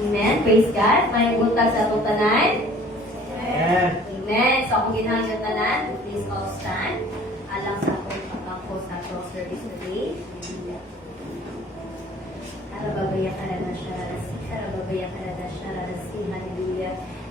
Amen. Praise God. May buntag sa atong tanan. Amen. Amen. So akong ginahang yung tanan, please all stand. Alang sa akong pagkakos sa cross service today. Hallelujah. Hallelujah.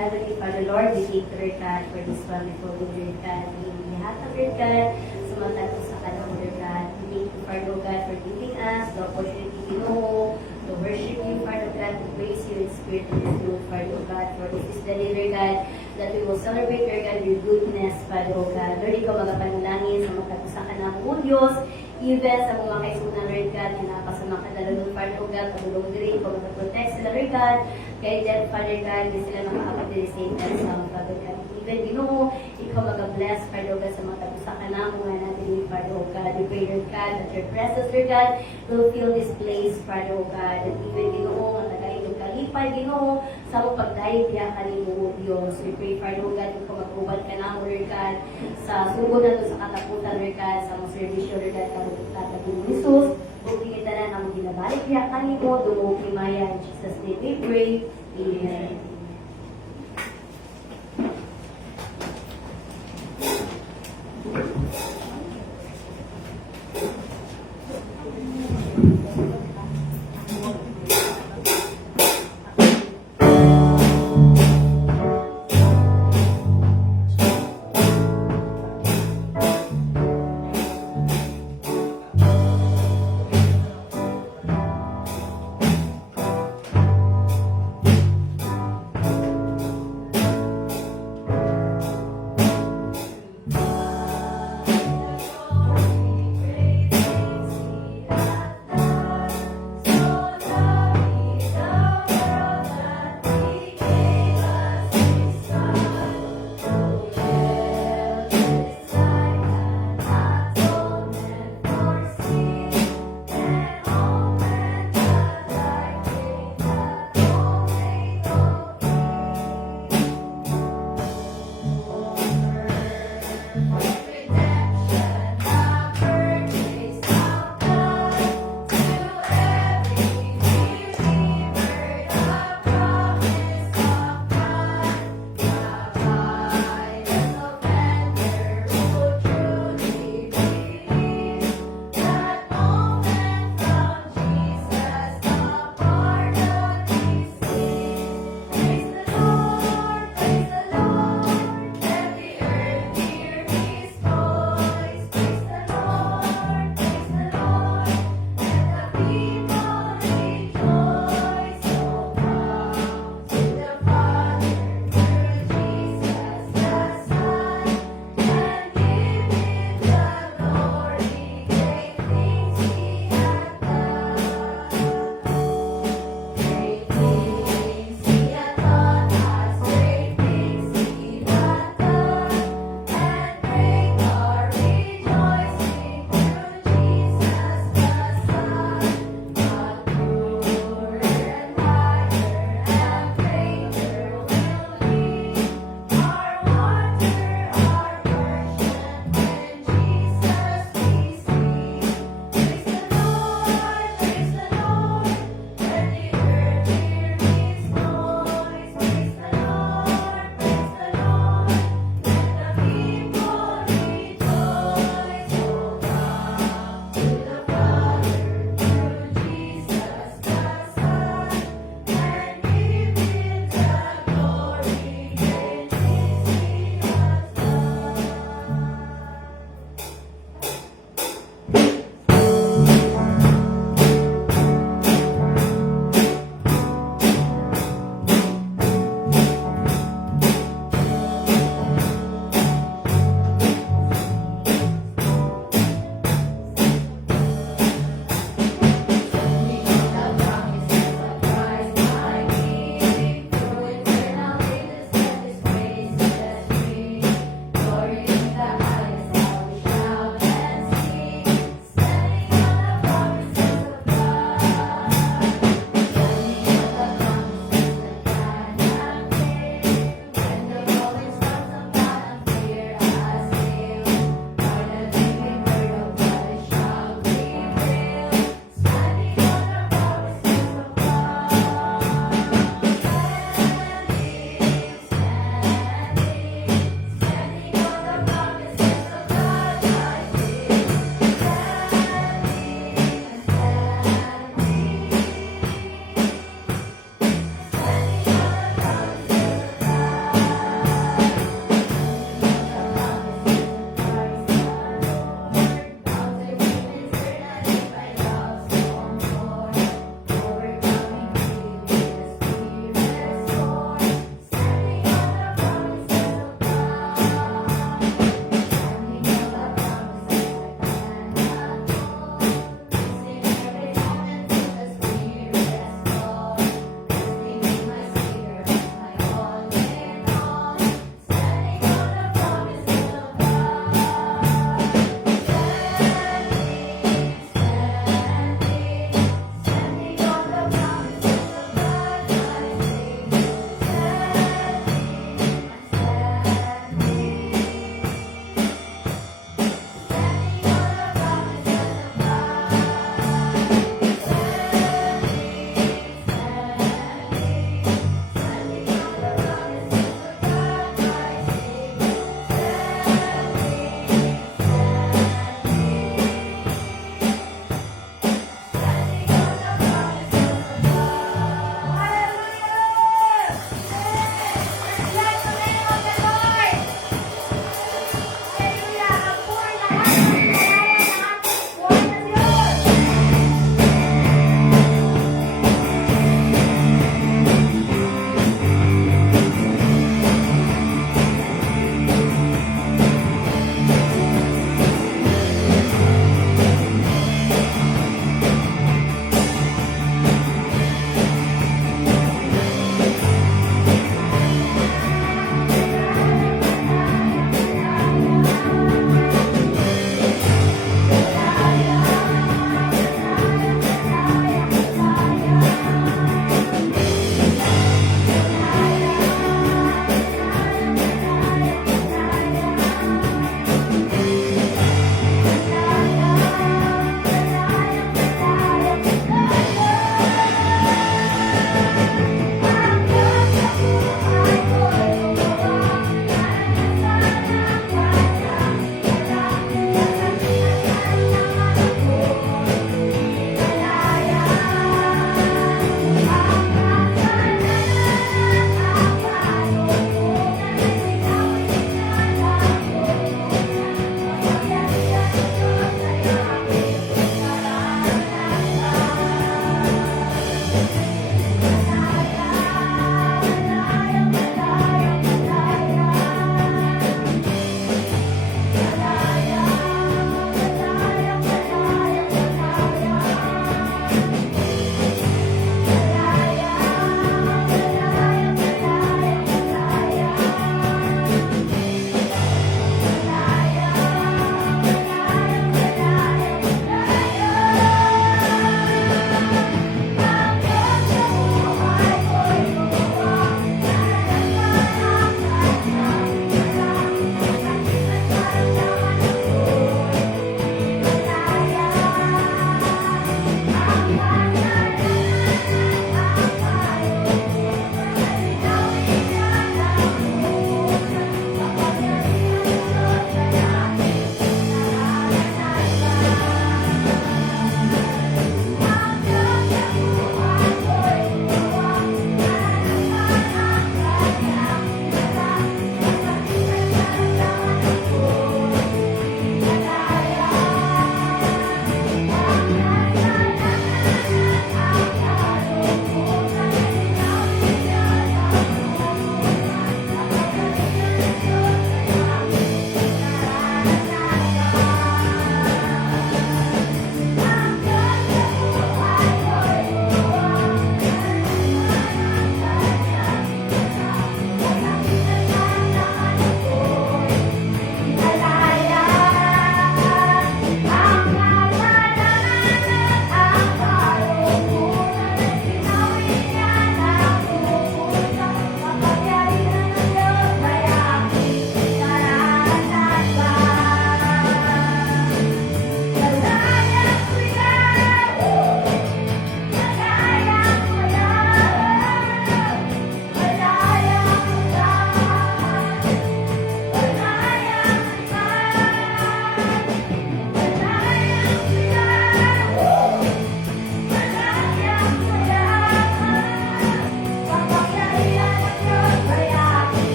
Heavenly Father, Lord, we thank you, God, for this wonderful day, God. We have to God, sumunod po sa kanong Lord God. We thank you, Father God, for giving us the opportunity to know, to worship you, Father God, to praise you in spirit and in truth, Father God. For this is the day, Lord God, that we will celebrate, Lord God, your goodness, Father God. Lord, ikaw magapanalangin sa magkatusakan ng po Diyos, even sa mga kaisunan, Lord God, na napasama ka dalawang Father God, pagulong diri, ikaw mag-protect sila, Lord God, kaya then, Father God, hindi sila makakapag diri sa intan sa Father God. Even, Ginoo, ikaw mag-bless, Father God, sa mga katusakan na mga natin, Father God. We pray, Lord God, that your presence, Lord God, will fill this place, Father God. And even, Ginoo, ang tagaitong kalipay, Ginoo, sa mong pagdahil niya kanimo, Diyos. We pray, Father God, ikaw mag-ubad ka na, Lord God, sa sugod na to sa kataputan, Lord God, sa mga servisyo, Lord God, kamututata din Jesus. Kung kita na ang ginabalik niya kanimo, dumog kimaya. In Jesus' name we pray. Amen.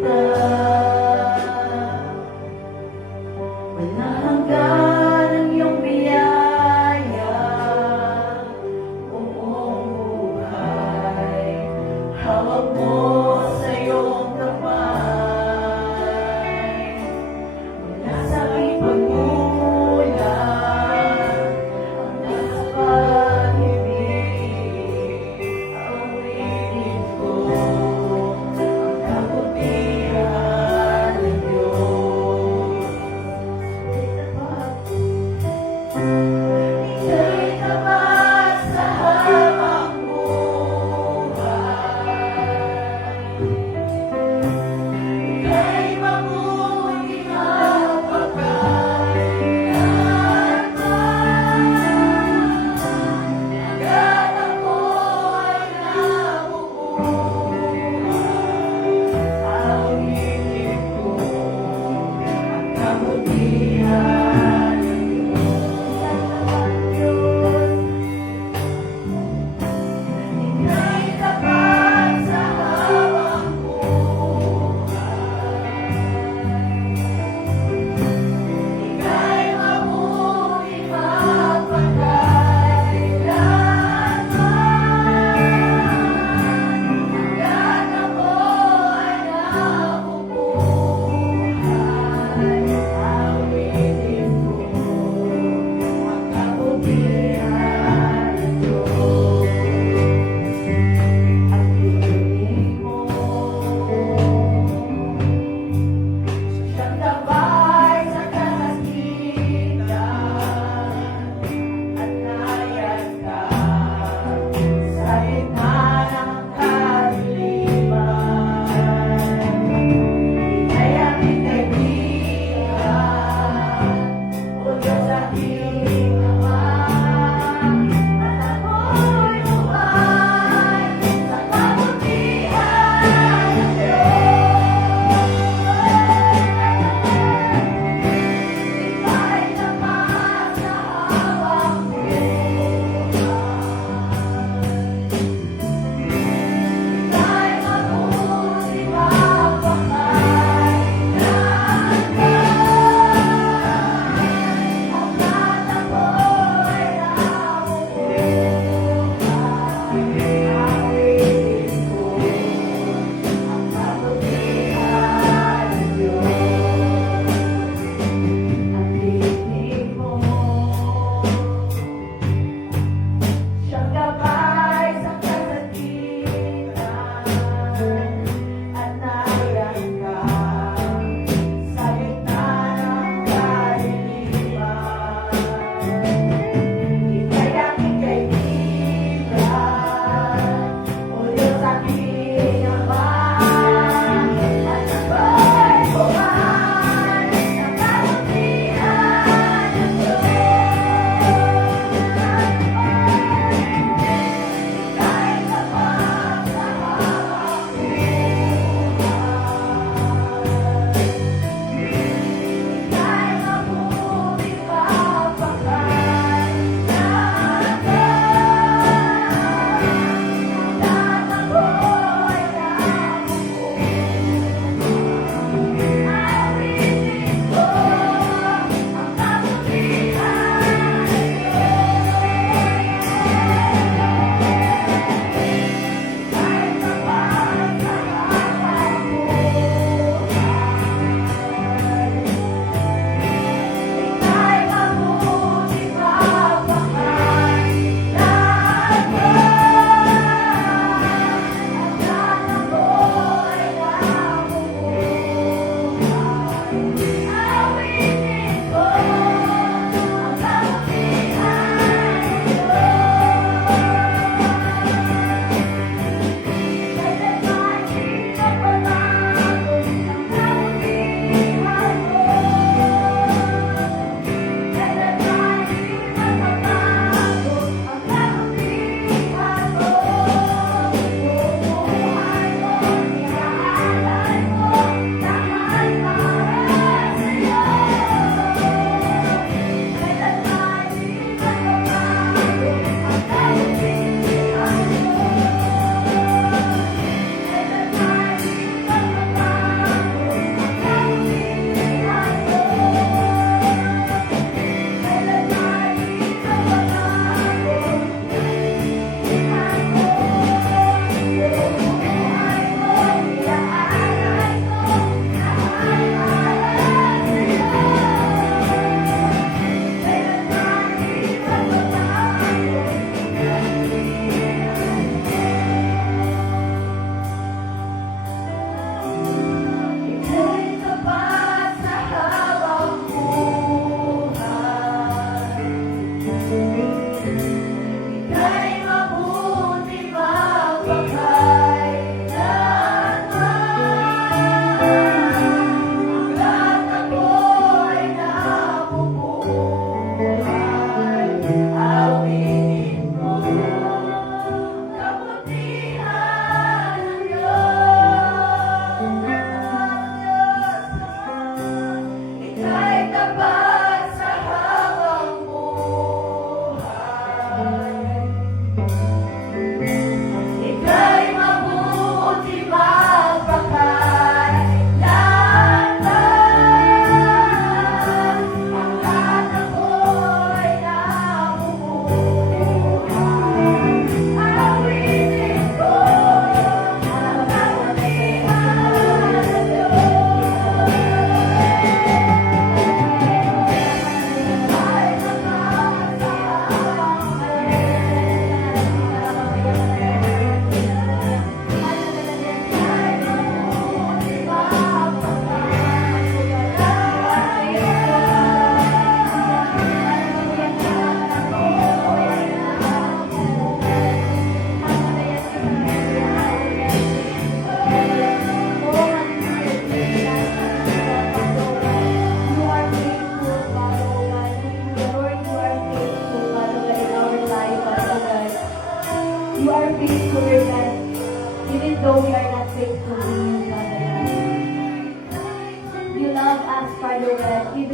kita. Walang hanggan ang iyong biyaya, buong buhay. Hawak mo sa iyong kamay. Mula sa aking pagmumula, hanggang sa pag-ibig, awitin ko ang kabutihan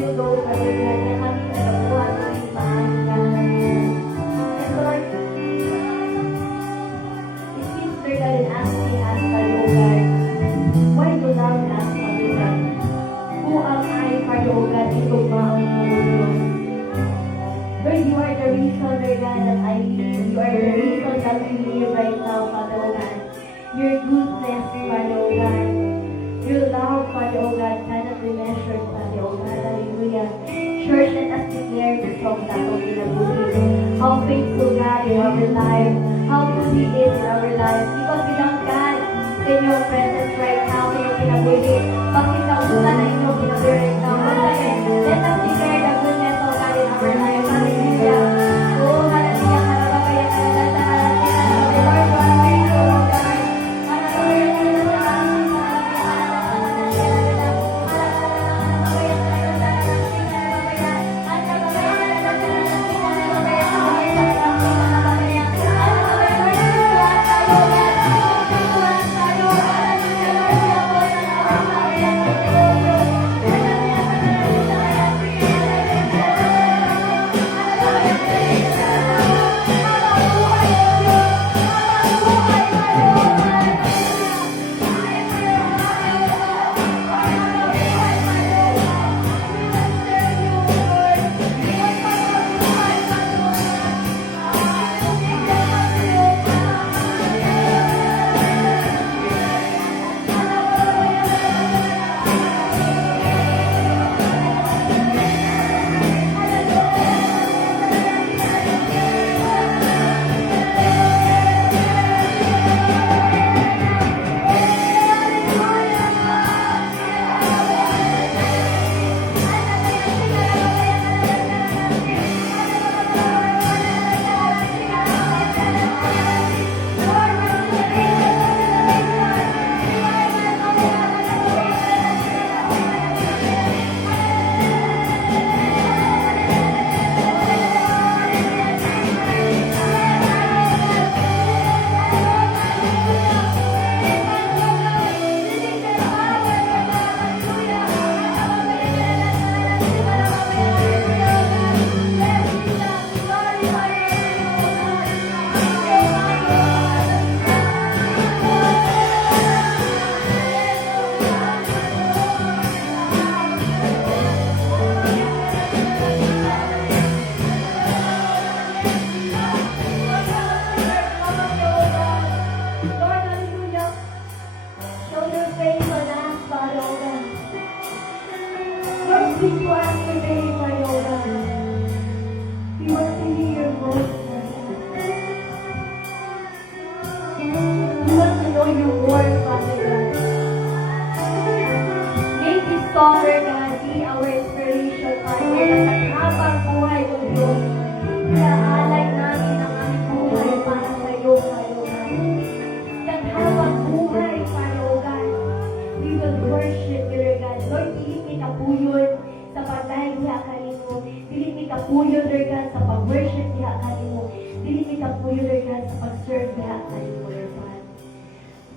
you know, Father God, na kami nagabuhan mo yung maanggahan mo. And Lord, it seems, Lord God, in asking us, Father God, why you love us, Father God? Who am I, Father God, itugmaon mo, Lord? Lord, you are the reason, Lord God, that I live. You are the reason that we live right now, Father God. Your goodness, Father God. Your love, Father God, cannot be measured, Father God. Hallelujah. Church, let us declare the song that of Pinabuhi. How faithful God in our life. How good He is in our life. Because we love God in your presence right now, in your Pinabuhi. Pagkikausan na inyong Pinabuhi right now. Once again, let us declare the goodness of God in our life. Hallelujah. Oh, hallelujah. Hallelujah. Hallelujah. Lord, you are faithful, oh God.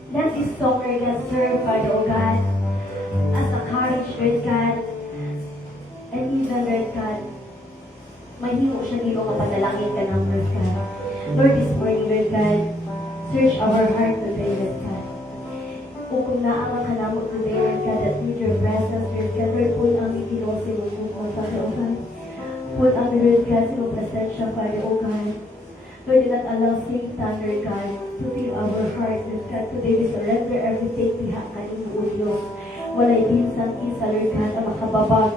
Let this song, Lord God, serve, Father, O God, as a courage, Lord God, and even, Lord God, mahimo siya dito mapanalangin ka ng Lord God. Lord, this morning, Lord God, search our heart today, Lord God. Kung naamang kanamot today, Lord God, that with your presence, Lord God, Lord, put ang itinosin mo, Father, O God. Put ang, Lord God, sa presensya, Father, O God. Lord, do not allow Satan, Lord God, to fill our heart, Lord God. Today we surrender everything diha kanin mo, Diyos. Walay bisan isa, Lord God, na makababag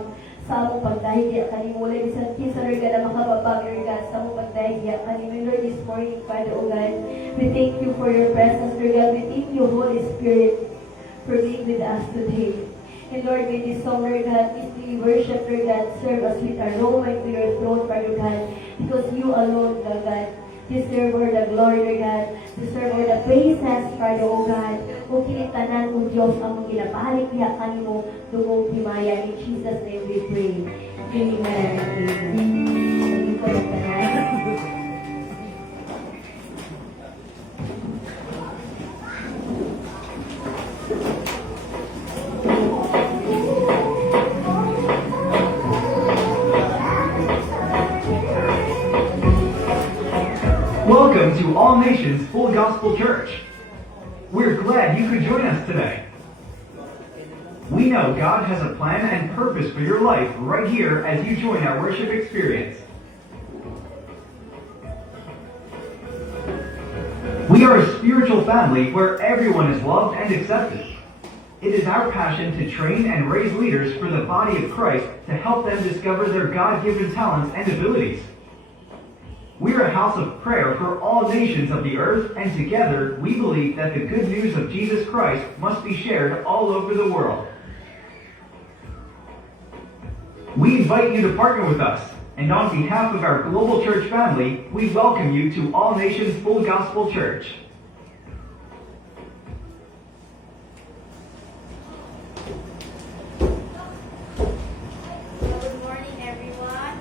sa among pagdahig diha kanin mo. Walay bisan isa, Lord God, na makababag, Lord God, sa among pagdahig diha kanin mo. Lord, this morning, Father, O God, we thank you for your presence, Lord God. We thank you, Holy Spirit, for being with us today. And Lord, may this song, Lord God, is we worship, Lord God, serve us with aroma to your throne, Father God, because you alone, Lord God, deserve all the glory, Lord God. Deserve all the praises, Father, O God. O kinitanan mo, Diyos, ang mong ginapalik niya kanimo tungong himaya. In Jesus' name we pray. Amen. Amen. Hindi ko lang tanan. Welcome to All Nations Full Gospel Church. We're glad you could join us today. We know God has a plan and purpose for your life right here as you join our worship experience. We are a spiritual family where everyone is loved and accepted. It is our passion to train and raise leaders for the body of Christ to help them discover their God-given talents and abilities. We are a house of prayer for all nations of the earth, and together we believe that the good news of Jesus Christ must be shared all over the world. We invite you to partner with us, and on behalf of our global church family, we welcome you to All Nations Full Gospel Church. Good morning, everyone.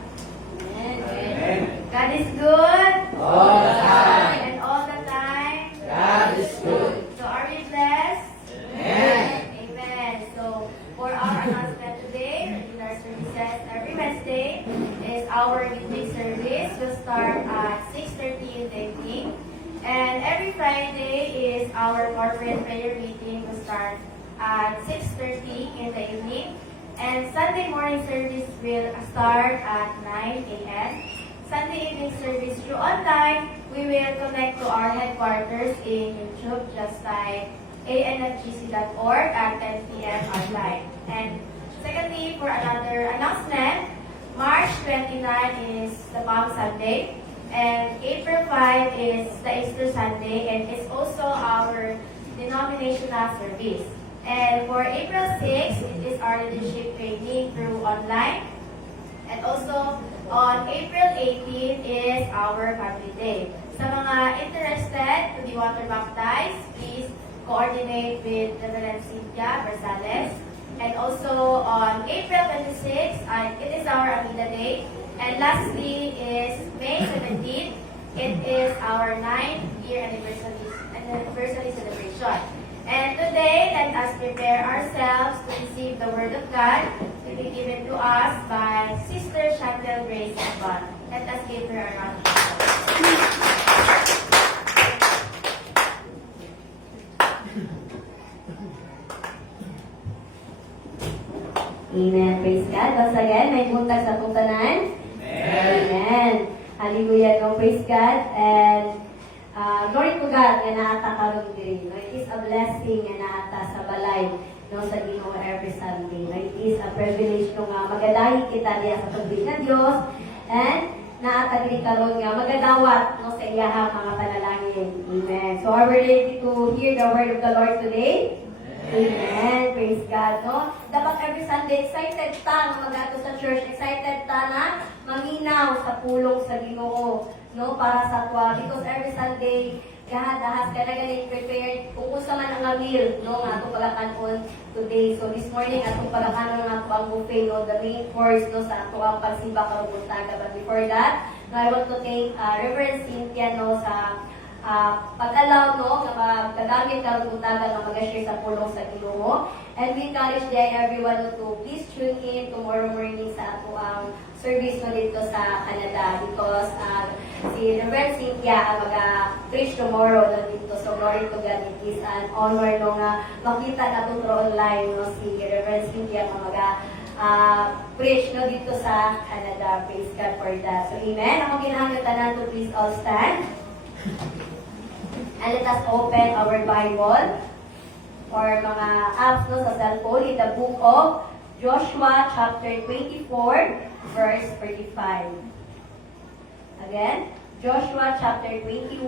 Amen. God is good. All the time. And all the time. God is good. So are we blessed? Amen. Amen. So for our announcement today, in our services every Wednesday is our midday service. We'll start at 6:30 in the evening. And every Friday is our corporate prayer meeting. We'll start at 6:30 in the evening. And Sunday morning service will start at 9 a.m. Sunday evening service through online, we will connect to our headquarters in YouTube, just like anfgc.org at 10 p.m. online. And secondly, for another announcement, March 29 is the Palm Sunday, and April 5 is the Easter Sunday, and it's also our denominational service. And for April 6, it is our leadership training through online. And also, on April 18 is our family day. Sa mga interested to be water baptized, please coordinate with Reverend Cynthia Rosales. And also, on April 26, it is our Amida Day. And lastly is May 17. It is our 9th year anniversary celebration. And today, let us prepare ourselves to receive the Word of God to be given to us by Sister Chantel Grace Abad. Let us give her a round of applause. Amen. Praise God. Once again, may buntag sa tutanan. Amen. Hallelujah. No, praise God. And glory to God nga naata karon diri. No, it is a blessing nga naata sa balay no sa Ginoo every Sunday. No, it is a privilege no nga magadahi kita diya sa tubig nga Dios, and naata diri karon nga magadawat no sa iyahang mga panalangin. Amen. So are we ready to hear the word of the Lord today? Amen. Praise God. No? Dapat every Sunday excited ta nga mag-ato sa church, excited ta na maminaw sa pulong sa Ginoo, no, para sa tuwa, because every Sunday dahas ka na galing prepared kung usa man ang meal no nga ato pagakanon today. So this morning ato pagakanon nga ato ang buffet, no, the main course no sa ato ang pagsimba karong buntaga. But before that, no, I want to thank Reverend Cynthia no sa pag-allow no nga magkagamit karong buntaga nga mag-share sa pulong sa Ginoo. And we encourage everyone to please tune in tomorrow morning sa ato ang service mo dito sa Canada, because si Reverend Cynthia ang mag-preach tomorrow no dito. So glory to God, it is an honor no nga makita nato through online no si Reverend Cynthia nga preach no dito sa Canada. Praise God for that. So amen. Ako ginahangyo tanan to please all stand. And let us open our Bible or mga apps no sa cellphone in the book of Joshua chapter 24 verse 35. Again, Joshua chapter 21,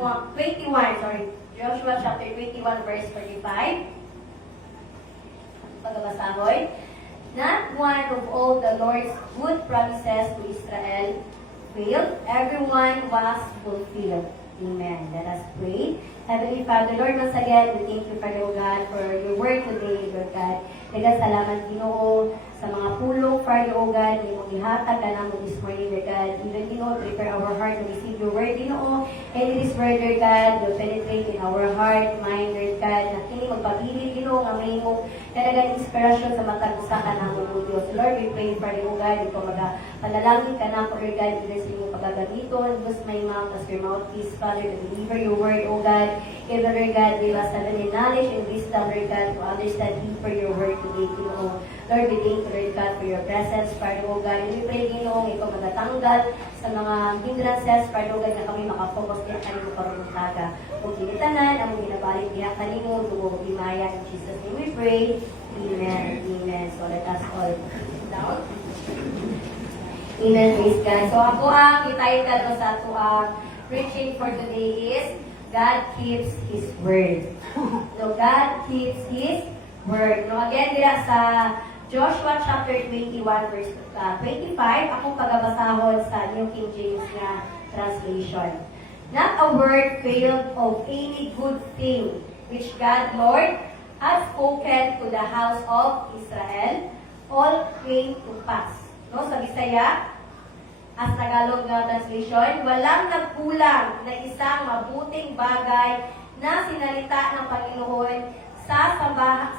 Joshua chapter 21 verse 35. Pagbabasahoy. Not one of all the Lord's good promises to Israel failed. Everyone was fulfilled. Amen. Let us pray. Heavenly Father, Lord, once again, we thank you, Father God, for your word today, Lord God. Daghang salamat, Ginoo, sa mga pulong, Father God, Ginoo, ihatag ka namin this morning, Lord God. Even, Ginoo, prepare our heart to receive your word, Ginoo. And this word, Lord God, will penetrate in our heart, mind, Lord God, na kini magpabilin, Ginoo nga mahimong kadagang inspirasyon sa matag usa ka nang Diyos. Lord, we pray for you, God, ito panalangin ka na for your God, bless mo pagagamiton, bless my mouth as your mouthpiece, Father, to deliver your word, O God. Give the Lord God, give us heavenly knowledge and wisdom, Lord God, to understand deeper your word today, Ginoo. Lord, we thank you, Lord God, for your presence, Father, O God. And we pray, Ginoo, ikaw magatanggal sa mga hindrances, Father, O God, na kami makafocus din kanino karunong taga. Kung kinitanan, ang ginabalik niya kanino, tuwag imaya. In Jesus' name we pray. Amen. Amen. So let us all sit down. Amen. Praise God. So ako ang ititle sa ato ang preaching for today is God keeps His word. So God keeps His word. No, again, dira sa Joshua chapter 21 verse 25, akong pagabasahon sa New King James nga translation. Not a word failed of any good thing which God, Lord, has spoken to the house of Israel, all came to pass. No, sa Bisaya, as Tagalog na translation, walang nagkulang na isang mabuting bagay na sinalita ng Panginoon sa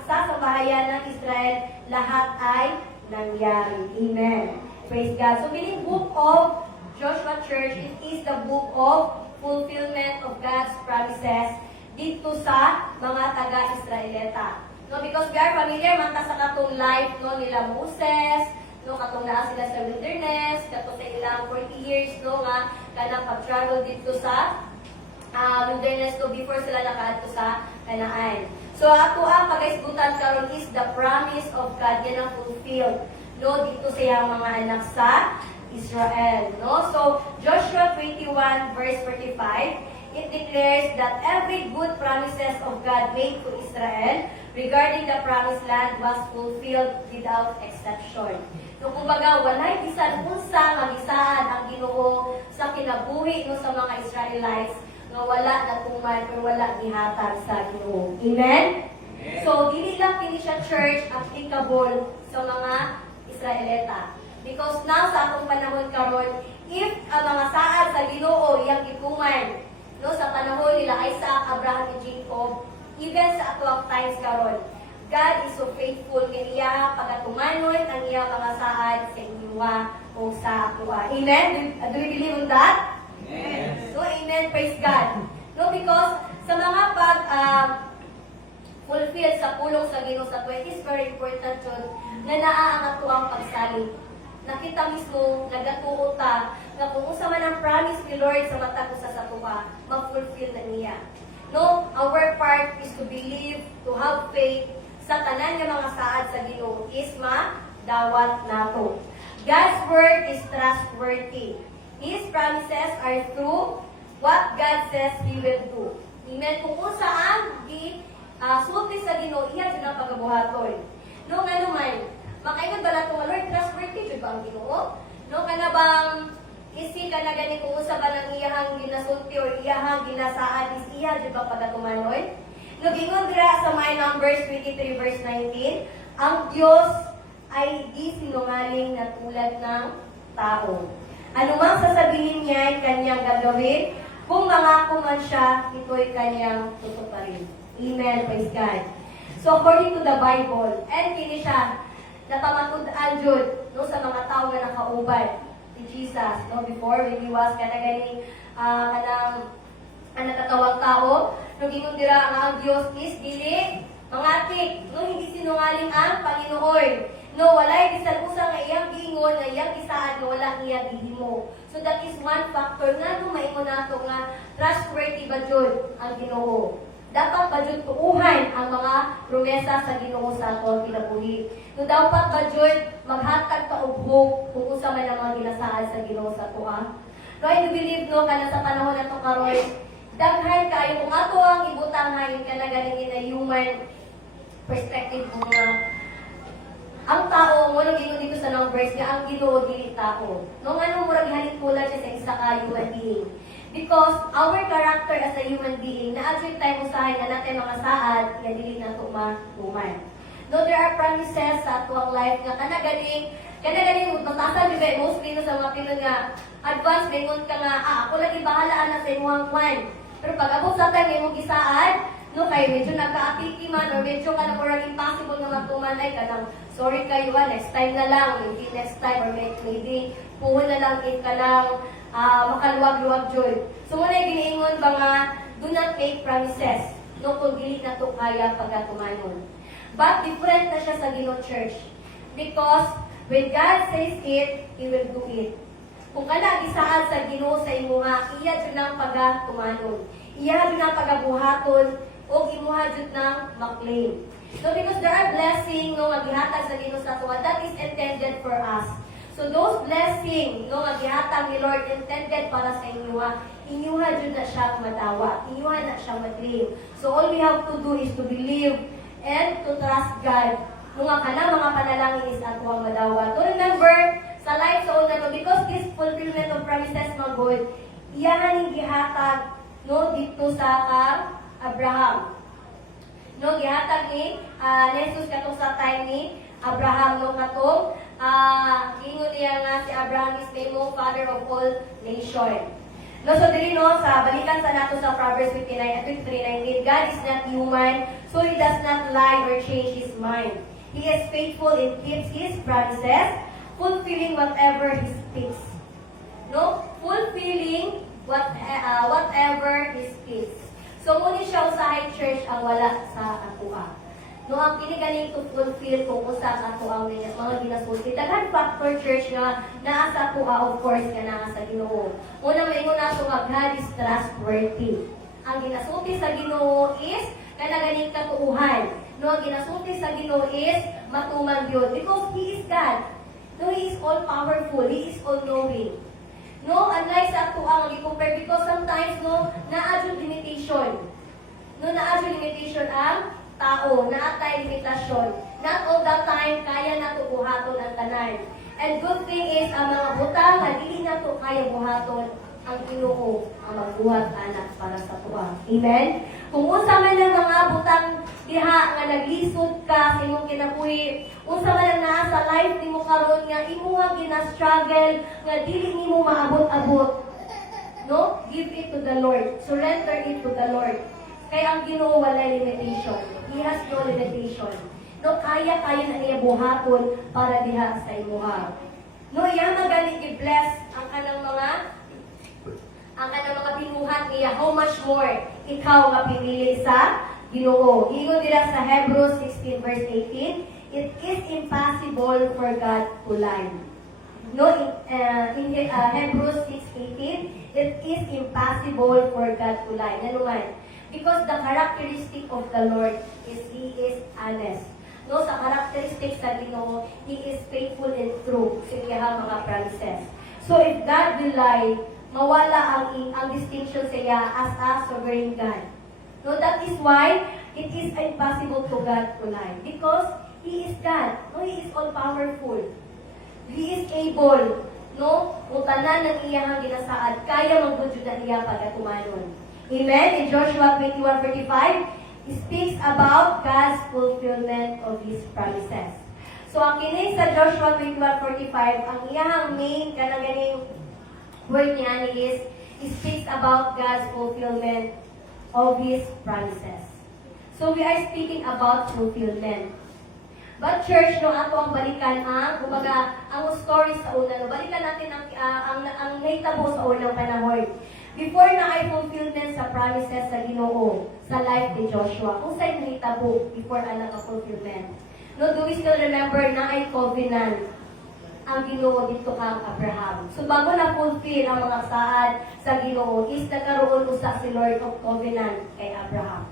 sambahayan ng Israel, lahat ay nangyari. Amen. Praise God. So, meaning book of Joshua Church, it is the book of fulfillment of God's promises dito sa mga taga-Israelita. No, because we are familiar man sa katong life no nila Moses, no katong naa sila sa wilderness, katong sa ilang 40 years no nga kanang pag-travel dito sa wilderness no before sila nakaadto sa Canaan. So ato ang pagaisgutan karon is the promise of God yan ang fulfilled no dito sa iyang mga anak sa Israel, no? So, Joshua 21 verse 45, it declares that every good promises of God made to Israel regarding the promised land was fulfilled without exception. So, kumbaga, walay bisan unsa nga gisaad ang Ginoo sa kinabuhi no sa mga Israelites nga wala natuman or wala gihatag sa Ginoo. Amen? So, dili lang kini siya church applicable sa mga Israelita. Because now sa atong panahon karon, if ang mga saad sa Ginoo iyang gituman, no sa panahon nila Isaac, Abraham, and Jacob, even sa atong times karon, God is so faithful kaniya pagatumanon ang iyang mga saad sa inyuha o sa atuwa. Amen? Do you believe in that? Amen. So, amen. Praise God. No, because sa mga fulfill sa pulong sa Ginoo sa tuwa, it is very important yun na naaangat to ang pagsalig. Nakita mismo, nagatuo ta, na kung usa man ang promise ni Lord sa mata ko sa satuha, ma-fulfill na niya. No, our part is to believe, to have faith, sa tanan nga mga saad sa Ginoo is ma-dawat nato. God's word is trustworthy. His promises are true. What God says He will do. Amen. Kung usa ang sulti sa Ginoo, iya dyan ang pagabuhaton. No, nga naman, makaingon ba nato nga Lord, trustworthy jud ba ang Ginoo? No, kana bang isi ka na gani kung usa ba nang iyahang ginasulti or iyahang ginasaad is iya jud ba pagatumanon? No, gingon dira sa my Numbers 23 verse 19, ang Dios ay di sinungaling na tulad ng tao. Ano mang sasabihin niya ay kanyang gagawin, kung mangako man siya, ito'y kanyang tutuparin. Amen, praise God. So according to the Bible, and kini siya napamatud-an jud no sa mga tawo nga nakaubad ni Jesus no before when he was kanang natatawag tao no gingon dira nga ang Dios is dili mangatik no hindi sinungaling ang Panginoon no walay bisan usa nga iyang giingon nga iyang isaad no wala niya gihimo. So that is one factor nga no maingon nato nga trustworthy ba jud ang Ginoo. Dapat ba jud tuuhan ang mga promesa sa Ginoo sa aton kinabuhi. No dapat ba jud maghatag ta og hope kung usa man ang mga ginasaad sa Ginoo sa tuwa. No I do believe no kana sa panahon nato karon daghan kaayo kung ato ang ibutanghan kana ganing na human perspective mo nga ang tao mo nang ingon dito sa Numbers nga ang Ginoo dili tao. No ngano murag halintulad siya sa isa ka human being. Because our character as a human being, na-adjust tayo usahay na natin mga saad, nga dili na tuman. No, there are promises sa atuang life nga kanagaling, matasan yung mostly no sa mga Pinoy nga, advance, ganyan ka nga, ako lagi bahalaan na sa imuhang kwan. Pero pag abot sa time, imong gisaad, No, kay medyo nagka-apiki man or medyo ka na parang impossible nga matuman ay kanang sorry kayo next time na lang, maybe next time or maybe puhon na lang if ka lang makaluwag-luwag joy. So muna giniingon ba nga, do not make promises. No, kung dili na to kaya pagkatumanon. But different na siya sa Ginoo Church. Because when God says it, He will do it. Kung kana gisaad sa Ginoo sa imuha, iya jud nang pagatumanon. Iya jud nang pagabuhaton o imuha jud nang maklaim. So because there are blessing no magihatag sa Ginoo sa tuwa, that is intended for us. So those blessing no magihatag ni Lord intended para sa imuha, inyuha jud na siya madawa, inyuha na siya maklaim. So all we have to do is to believe and to trust God. Mga kana mga panalangin is ato ang madawa. To remember sa life sa una no, because this fulfillment of promises magod, iyahan ning gihatag no dito sa Abraham. No gihatag ni Jesus katong sa time ni Abraham no katong ingon niya nga si Abraham is named father of all nation. No, so diri no sa balikan sa nato sa Proverbs 59 at 39, God is not human, so He does not lie or change His mind. He is faithful and keeps His promises, fulfilling whatever He speaks. No, fulfilling whatever He speaks. So muni siya usahay church ang wala sa atoa. No, ang kinigaling to fulfill kung usa ka ato ang mga ginasulti. Daghan factor church nga naa sa atoa of course nga naa sa Ginoo. Una maingon nato nga God is trustworthy. Ang ginasulti sa Ginoo is kanaganing katuuhan. No, ang ginasulti sa Ginoo is matuman Dios because He is God. No, He is all powerful. He is all knowing. No, unlike sa ato ang i-compare because sometimes no naa-adjud limitation. No, naa-adjud limitation ang tao, naatay limitasyon. Not all the time kaya na to buhaton ang tanan. And good thing is ang mga butang na dili na to kaya buhaton ang Ginoo ang magbuhat anak para sa tuwa. Amen. Kung unsa man ang mga butang diha nga naglisod ka sa imong kinabuhi, unsa man ang naa sa life nimo karon nga imuha gina-struggle nga dili nimo maabot-abot. No? Give it to the Lord. Surrender it to the Lord. Kaya ang Ginoo walay limitation. He has no limitation. No, kaya na niya buhaton para diha sa imuha. No, iya magaling i-bless ang kanang mga binuhat niya, how much more ikaw nga pinili sa Ginoo. Ingon nila sa Hebrews 16 verse 18, it is impossible for God to lie. No, in Hebrews 6:18, it is impossible for God to lie. Nanuman, because the characteristic of the Lord is He is honest. No, sa characteristic sa Ginoo, He is faithful and true sa iyang mga promises. So if God will lie, mawala ang distinction sa iya as a sovereign God. No, that is why it is impossible to God to lie. Because He is God. No, He is all-powerful. He is able. No, kung tanan ng iyang ginasaad, kaya magbudyo na iya pagkatumanon. Amen? In Joshua 21:45, it speaks about God's fulfillment of His promises. So, ang kining sa Joshua 21:45, ang iyang main kanang word niya is, it speaks about God's fulfillment of His promises. So, we are speaking about fulfillment. But church, no, ato ang balikan kumbaga, ang story sa una, no, balikan natin ang nahitabo sa unang panahon. Before na ay fulfillment sa promises sa Ginoo, sa life ni Joshua, kung sa'yo nahitabo before ang naka-fulfillment. No, do we still remember na ay covenant ang Ginoo dito kang Abraham. So bago na fulfill ang mga saad sa Ginoo, is nagkaroon usa si Lord of Covenant kay Abraham.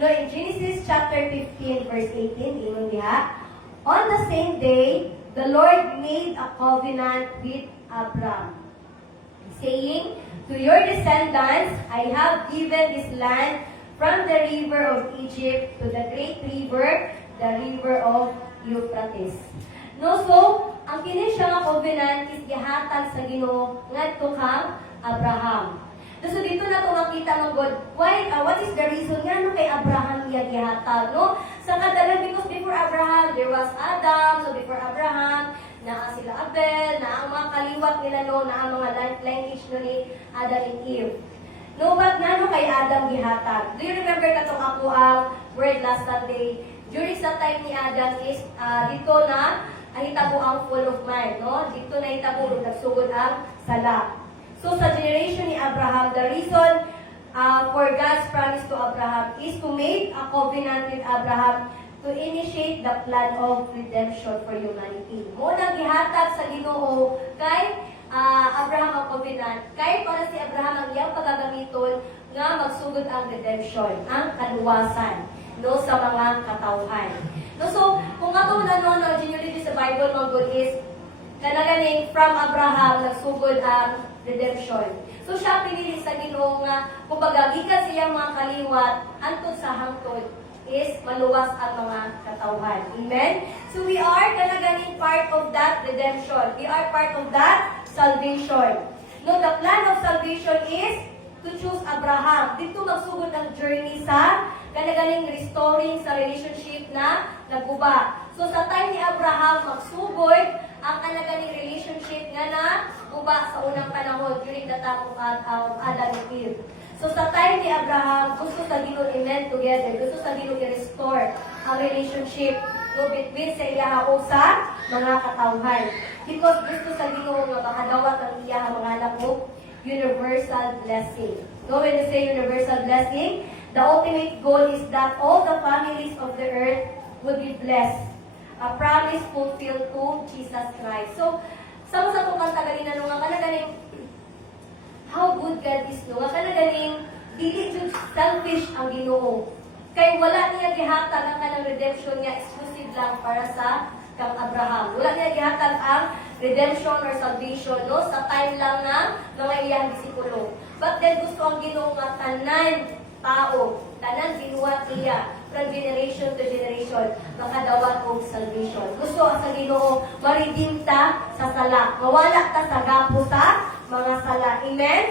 No, in Genesis chapter 15 verse 18, ingon diha, on the same day, the Lord made a covenant with Abraham, saying, to your descendants, I have given this land from the river of Egypt to the great river, the river of Euphrates. No, so, ang kini siya nga covenant is gihatag sa Ginoo ngadto kang Abraham. So dito na to makita mo God, why what is the reason nga no kay Abraham iya gihatag, no? Sa kadalan because before Abraham there was Adam, so before Abraham naa sila Abel, naa ang mga kaliwat nila no, naa ang mga lineage no ni Adam and Eve. No, what na no kay Adam gihatag? Do you remember katong ako ang word last Sunday? During sa time ni Adam is dito na hitabo ang full of man, no? Dito na hitabo nagsugod ang sala. So sa generation ni Abraham, the reason for God's promise to Abraham is to make a covenant with Abraham to initiate the plan of redemption for humanity. Muna gihatag sa Ginoo kay Abraham ang covenant, kay para si Abraham ang iyang pagagamiton nga magsugod ang redemption, ang kaluwasan, no, sa mga katawhan. No, so, kung ato nanonood genealogy sa Bible, mga good is, kanagaling from Abraham, nagsugod ang redemption. So, siya pinili sa Ginoo nga, kumbaga, gikan siyang mga kaliwat, antod sa hangtod, is maluwas ang mga katawhan. Amen? So, we are kanagaling part of that redemption. We are part of that salvation. No, the plan of salvation is to choose Abraham. Dito magsugod ang journey sa kanagaling restoring sa relationship na naguba. So sa time ni Abraham, magsugod ang kanagaling relationship nga na guba sa unang panahon during the time of Adam and Eve. So sa time ni Abraham, gusto sa Ginoo i-mend together, gusto sa Ginoo i-restore ang relationship no, between sa iya o sa mga katawhan. Because gusto sa Ginoo nga makadawat ang iya mga anak mo universal blessing. No, when you say universal blessing, the ultimate goal is that all the families of the earth would be blessed. A promise fulfilled to Jesus Christ. So, sa itong kantagaling na nga kanagaling, how good God is no, nga kanagaling, dili jud selfish ang Ginoo. Kay wala niya gihatag ang kanang redemption niya exclusive lang para sa kang Abraham. Wala niya gihatag ang redemption or salvation no sa time lang na mga iyang disipulo. But then gusto ang Ginoo nga tanan tao, tanan binuhat niya from generation to generation makadawat og salvation. Gusto ang sa Ginoo ma-redeem ta sa sala, mawala ta sa gapo sa mga sala. Amen?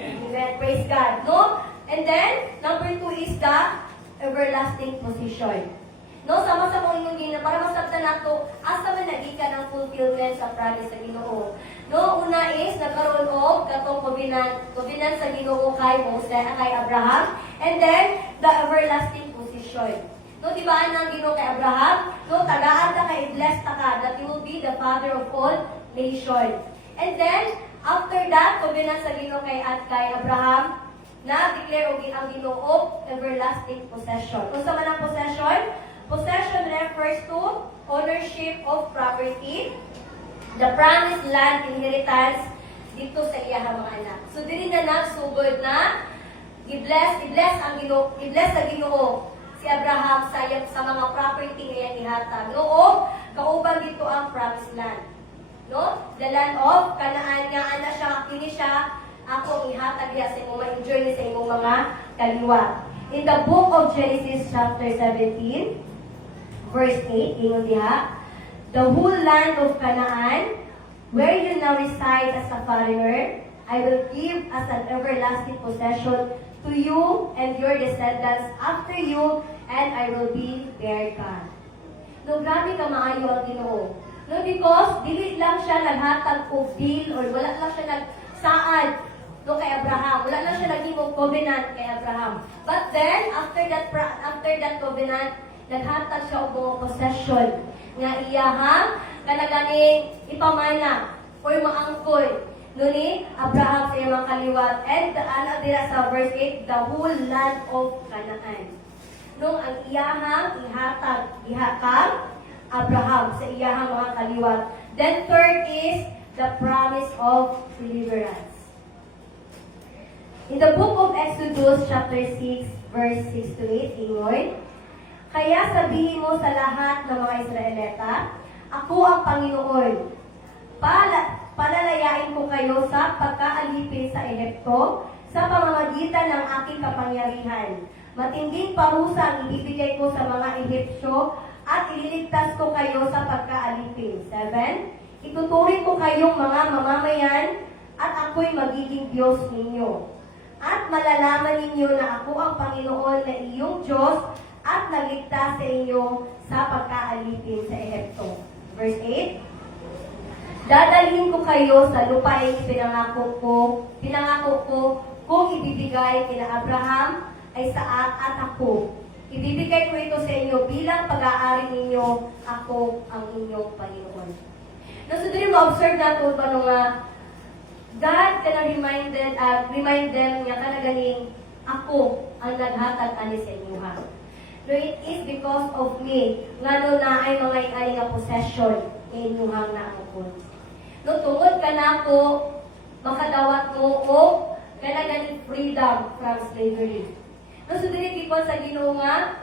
Amen. Praise God. No? And then number 2 is the everlasting position. No, sama sa mong inyong Ginoo para masabtan nato asa man nagikan ang fulfillment sa promise sa Ginoo. No, una is nagkaroon og katong covenant sa Ginoo kay Moses kay Abraham, and then the everlasting position. No, di ba nang Ginoo kay Abraham, no, tagaan ta kay bless ta ka that you will be the father of all nations. And then after that, covenant sa Ginoo kay Abraham, na-declare og ang Ginoo everlasting possession. Kung sa man ang possession, possession refers to ownership of property, the promised land inheritance dito sa iyang mga anak. So dili na nagsugod na i-bless ang Ginoo, i-bless sa Ginoo si Abraham sa mga property nga iyang ihatag. No, o kauban dito ang promised land. No? The land of Canaan nga ana siya, kini siya akong ihatag diha sa imong ma-enjoy ni sa imong mga kaliwa. In the book of Genesis chapter 17, verse 8, ingon diha, the whole land of Canaan, where you now reside as a foreigner, I will give as an everlasting possession to you and your descendants after you, and I will be their God. No, grabe ka maayo ang Ginoo. No, because dili lang siya naghatag og deal or wala lang siya nagsaad no kay Abraham. Wala lang siya naghimong covenant kay Abraham. But then after that covenant, naghatag siya og mga possession nga iyahang kanaganing ipamana or maangkol no ni Abraham sa iyang kaliwat. And ano dira sa verse 8, the whole land of Canaan. Nung ang iyahang ihatag Abraham sa iyahang mga kaliwat. Then third is the promise of deliverance. In the book of Exodus chapter 6 verse 6 to 8, ingon, kaya sabihin mo sa lahat ng mga Israelita, ako ang Panginoon. Palalayain ko kayo sa pagkaalipin sa Ehipto sa pamamagitan ng aking kapangyarihan. Matinding parusa ang ibibigay ko sa mga Ehipsyo at ililigtas ko kayo sa pagkaalipin. 7. Ituturing ko kayong mga mamamayan at ako'y magiging Diyos ninyo. At malalaman ninyo na ako ang Panginoon na iyong Diyos at nagligtas sa inyo sa pagkaalipin sa Ehipto. Verse 8. Dadalhin ko kayo sa lupain pinangako ko kung ibibigay kina Abraham ay sa at ako. Ibibigay ko ito sa inyo bilang pag-aari ninyo, ako ang inyong Panginoon. Now, so dili ma-observe nato ba nung God kana remind them nga kana ganing ako ang naghatag ani sa inyo ha. No, it is because of me ngano na ay mga ani nga possession inyuhang na ako. No, tungod ka na ako makadawat mo o kana ganing freedom from slavery. No, so dili people sa Ginoo nga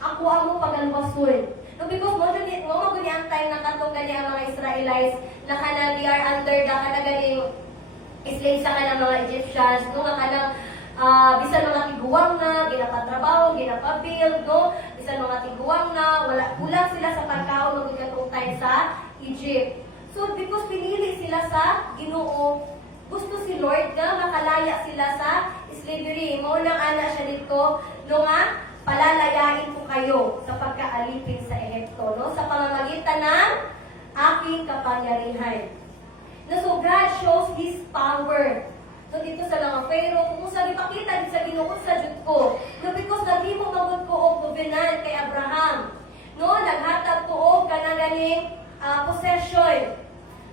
ako amo pagalbason. No, because mo gani ang time na katong gani ang mga Israelites na kana they are under the kana ganing slave sa kanang mga Egyptians, no, nga kanang bisan mga tiguang na, ginapatrabaho, ginapabuild, no, bisan mga tiguang na, kulang sila sa pagkaon ng katong time sa Egypt. So, because pinili sila sa Ginoo, gusto si Lord na makalaya sila sa slavery. Maunang ana siya dito, no nga, palalayain ko kayo sa pagkaalipin sa Ehipto, no, sa pamamagitan ng aking kapangyarihan. No, so God shows His power. So dito sa mga Pharaoh, kung sa ipakita din sa Ginoo sa Jud ko. No, because nagimo magud ko og covenant kay Abraham. No, naghatag ko og kanang ganing possession.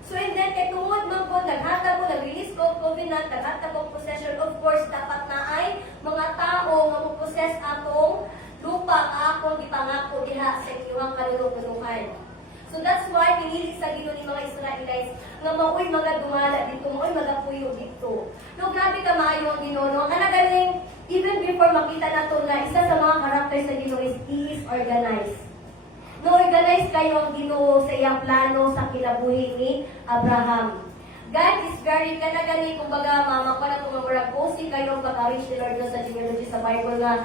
So and then kay tungod man ko naghatag ko, nag-release ko og covenant, naghatag ko possession. Of course, dapat na ay mga tao nga mo-possess atong lupa nga akong gipangako diha sa inyong kalulunuhan. So that's why pinili sa Ginoo ni mga Israelites nga maoy mga dumala dito, maoy mga puyo dito. No, grabe ka maayo ang Ginoo, no? Kana galing even before makita nato na isa sa mga karakter sa Ginoo is He is organized. No, organize kayo ang Ginoo sa iyang plano sa kinabuhi ni Abraham. God is very kana galing kumbaga mamakala ko mga posting kayo pagka-reach ni Lord no, sa genealogy sa Bible nga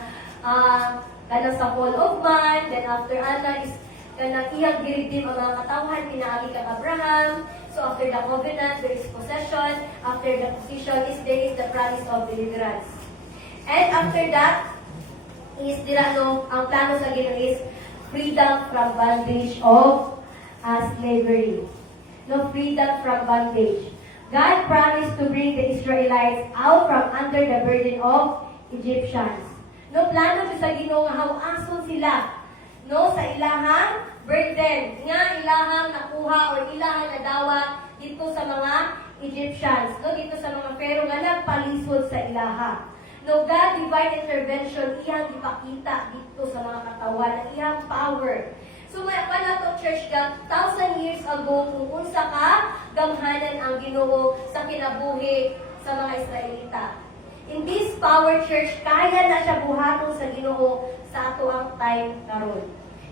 kana sa fall of man, then after Anna is kanang iyang giredeem ang mga katawhan pinaagi kang Abraham. So after the covenant, there is possession. After the possession there is the promise of deliverance. And after that, is ang plano sa Ginoo is freedom from bondage of slavery. No, freedom from bondage. God promised to bring the Israelites out from under the burden of Egyptians. No, plano sa Ginoo nga hawason sila no sa ilahang burden nga ilahang nakuha o ilahang nadawa dito sa mga Egyptians, no, dito sa mga Pharaoh nga nagpalisod sa ilaha. No, God divine intervention iyang ipakita dito sa mga katawan ng iyang power. So may pala to church God 1,000 years ago kung unsa ka gamhanan ang Ginoo sa kinabuhi sa mga Israelita. In this power church, kaya na siya buhaton sa Ginoo sa ato ang time karon.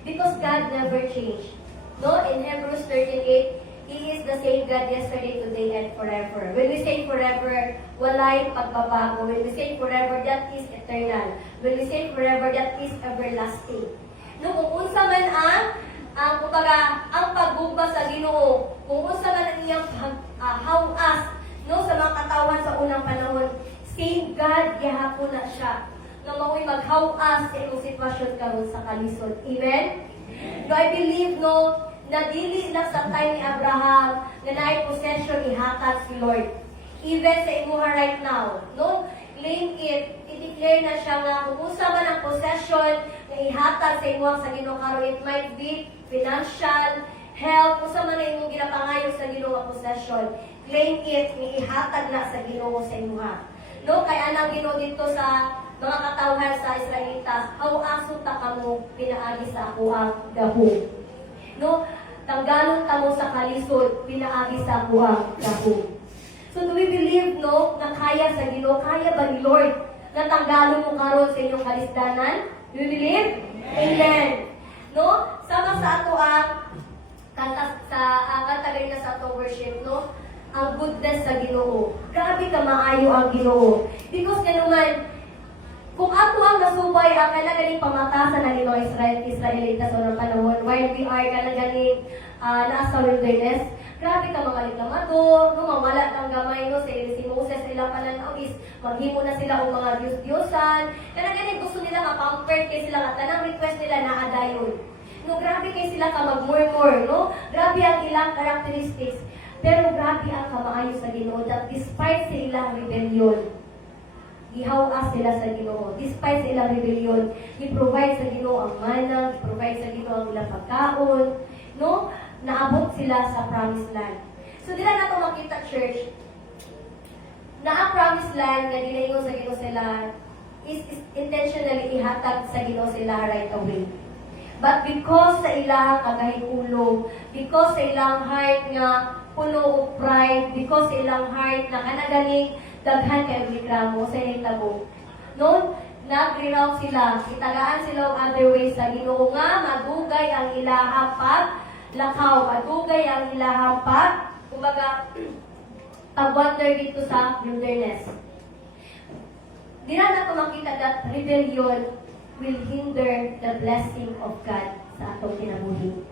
Because God never changed. No, in Hebrews 13:8, He is the same God yesterday, today, and forever. When we say forever, walay pagbabago. When we say forever, that is eternal. When we say forever, that is everlasting. No, kung unsa man ang pagbugba sa Ginoo, kung unsa man ang iyang hawas, no, sa mga katawan sa unang panahon, same God, gihapon na siya. Na mao'y maghawas sa iyong sitwasyon karon sa kalisod. Amen? No, I believe, no, na dili na sa time ni Abraham na naay possession ihatag si Lord. Even sa imuha right now, no, claim it, i-declare na siya nga kung usa man ang possession na ihatag sa imuha sa Ginoo karon, it might be financial, health, usa man ang imong ginapangayo sa Ginoo nga possession. Claim it, ihatag na sa Ginoo sa imuha. No, kay anang Ginoo dito sa mga katawhan sa Israelitas, hawason ta kamo pinaagi sa ako ang dahom. No, tanggalon ta mo sa kalisod, pinaagi sa ako ang dahom. So do we believe, no, na kaya sa Ginoo, kaya ba ni Lord na tanggalon mo karon sa inyong kalisdanan? Do you believe? Amen. No, sama sa ato ang kanta na sa ato worship, no, ang goodness sa Ginoo. Grabe ka maayo ang Ginoo. Because kanuman, kung ako ang nasubay ang kanagaling pamatasan na nilo Israelita sa unang panahon, while we are kanagaling nasa wilderness, grabe ka mga liklamador, no, mawala kang gamay, no, si Moses ilang pananaw is maghimo na sila o mga Diyos-Diyosan. Kanagaling gusto nila mapamper kay sila at tanang request nila na adayon. No, grabe kay sila ka mag-murmur, no? Grabe ang ilang characteristics. Pero grabe ang kamaayo sa Ginoo that despite sa ilang rebellion, gihawas sila sa Ginoo. Despite sa ilang rebellion, i-provide sa Ginoo ang manna, i-provide sa Ginoo ang ilang pagkaon, no? Naabot sila sa promised land. So dila nato makita, church, na ang promised land nga ginaingon sa Ginoo sila is intentionally ihatag sa Ginoo sila right away. But because sa ilang kagahiulo, because sa ilang heart nga puno of pride, because sa ilang heart na kanagaling daghan kay reklamo sa ilang tabo, noon nag-renounce sila, itagaan sila ang other ways sa Ginoo nga madugay ang ilahang paglakaw, madugay ang ilahang kumbaga pag-wander dito sa wilderness. Di na nato makita that rebellion will hinder the blessing of God sa atong kinabuhi.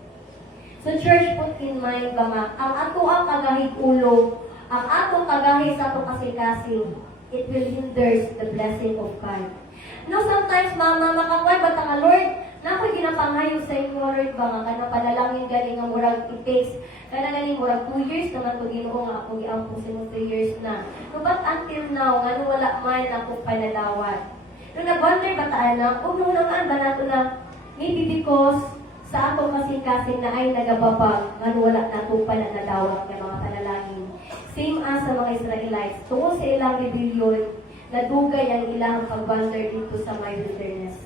So church, put in mind ba ma, ang ato ang kagahig ulo, ang atong kagahig sa atong kasing-kasing, it will hinder the blessing of God. No, sometimes mama, makakuha ba ta nga, Lord, na ako'y ginapanghayo sa inyo, Lord, ba nga ka na panalangin galing nga murag it takes, kaya galing murag 2 years naman ko Ginoo nga ako giampo sa 2 years na. No, but until now, nga wala man ako panalawat. Nung nag-wonder ba taan na, nung naman ba nato na, maybe because sa atong kasing-kasing na ay nagababag, nga wala nato pananadawat ng mga panalangin. Same as sa mga Israelites, tungkol sa ilang rebellion, nadugay ang ilang pag-wander dito sa my wilderness.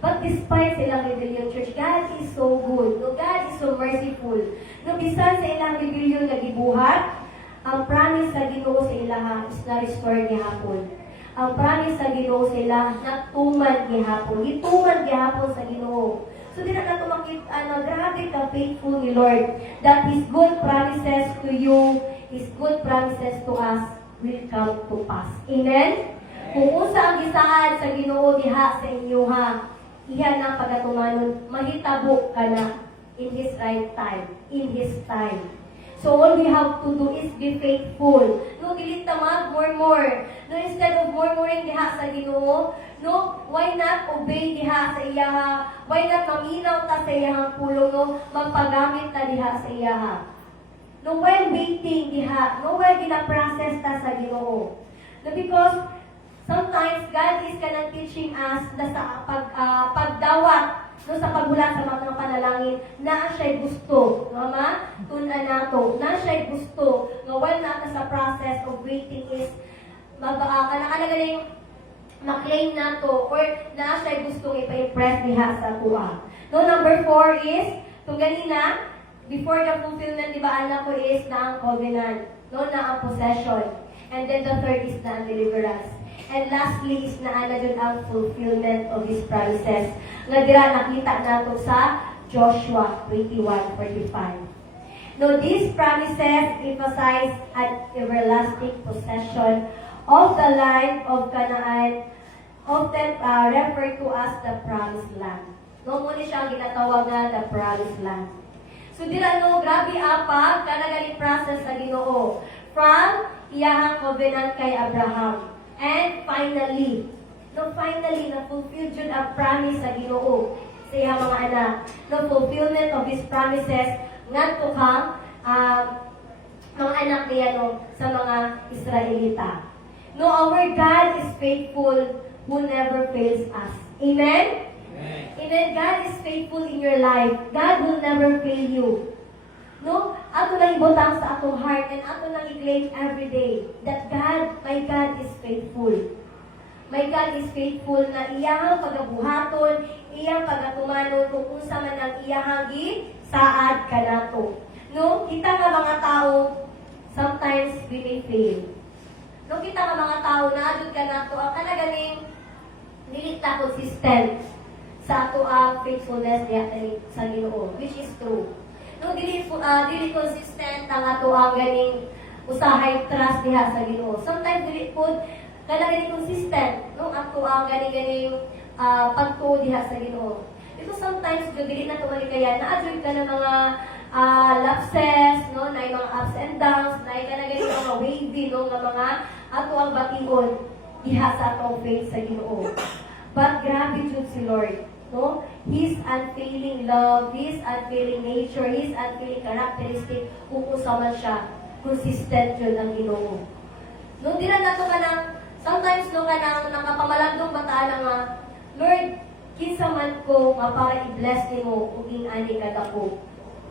But despite sa ilang rebellion, church, God is so good. No, God is so merciful. No, bisan sa ilang rebellion na gibuhat, ang promise sa Ginoo sa ilaha is na-restore gihapon. Ang promise sa Ginoo sila natuman gihapon. Ituman gihapon sa Ginoo. So di na nato makita grabe ka faithful ni Lord that His good promises to you, His good promises to us will come to pass. Amen? Kung usa ang gisaad sa Ginoo diha sa inyo ha, iyan ang pagatumanon, mahitabo ka na in His right time, in His time. So all we have to do is be faithful. No, dili ta mag-murmur. No, instead of murmuring diha sa Ginoo, no, why not obey diha sa iyaha? Why not maminaw ta sa iyahang pulong, no, magpagamit ta diha sa iyaha? No, while waiting diha, no, while gina-process ta sa Ginoo. No, because sometimes God is kanang teaching us na sa pagdawat, no, sa pagbulat sa mga panalangin, na siya'y gusto, mama, tunan nato, na siya'y gusto, nga while natin sa process of waiting is, kanagaling maklaim nato, or na siya'y gusto ipa-impress diha sa tuwa. No, number 4 is, itong ganina, before the fulfillment, di ba, anak ko is na ang covenant, no, na ang possession, and then the third is na ang deliverance. And lastly is na ana jud ang fulfillment of His promises. Nga dira nakita nato sa Joshua 21:45. No, these promises emphasize an everlasting possession of the land of Canaan, often referred to as the promised land. No, muna siya ginatawag nga the promised land. So dira no, grabe apa kanagaling process sa Ginoo from iyahang covenant kay Abraham. And finally, na-fulfill jud ang promise sa Ginoo sa iyang mga anak. No, fulfillment of His promises ngadto kang mga anak niya no, sa mga Israelita. No, our God is faithful who never fails us. Amen? Amen. Amen. God is faithful in your life. God will never fail you. No, ato lang ibutang sa atong heart and ato lang i-claim every day that God, my God is faithful. My God is faithful na iyahang pagabuhaton, iyang pagatumanon kung unsa man ang iyahang saad kanato. No, kita nga mga tao, sometimes we may fail. No, kita nga mga tao na adud kanato ang kanagaling dili ta consistent sa ato ang faithfulness niya sa Ginoo, which is true. No, dili consistent ang ato ang ganing usahay trust diha sa Ginoo. Sometimes dili pud kana ganing consistent no ato ang ganing pagtuo diha sa Ginoo. Because sometimes dili na to malikaya na adjud ka na mga lapses no, na mga ups and downs, na kana ganing mga wavy no nga mga ato ang bation diha sa atong faith sa Ginoo. But grabe jud si Lord. No? His unfailing love, His unfailing nature, His unfailing characteristic, kung usaman siya, consistent yun ang Ginoo. No, di na nato ka ng Sometimes no ka nang nakapamalandong bataan nga, Lord, kinsa man ko nga para i-bless nimo ug ani kada ko.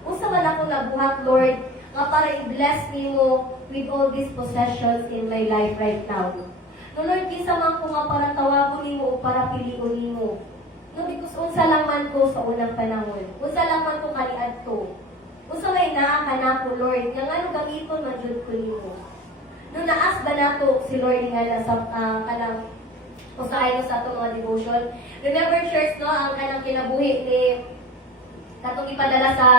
Unsa man ako nabuhat, Lord, nga para i-bless nimo with all these possessions in my life right now. No Lord, kinsa man ko nga para tawagon nimo o para pilion nimo. No, because unsa lang man ko sa unang panahon. Unsa lang man ko kaniadto. Unsa may naa ka na ko, Lord, nga ngano gamiton man jud ko nimo. No naas ba nato si Lord nga nasa kanang usahay no sa atong mga devotion. Remember church no ang kanang kinabuhi ni katong ipadala sa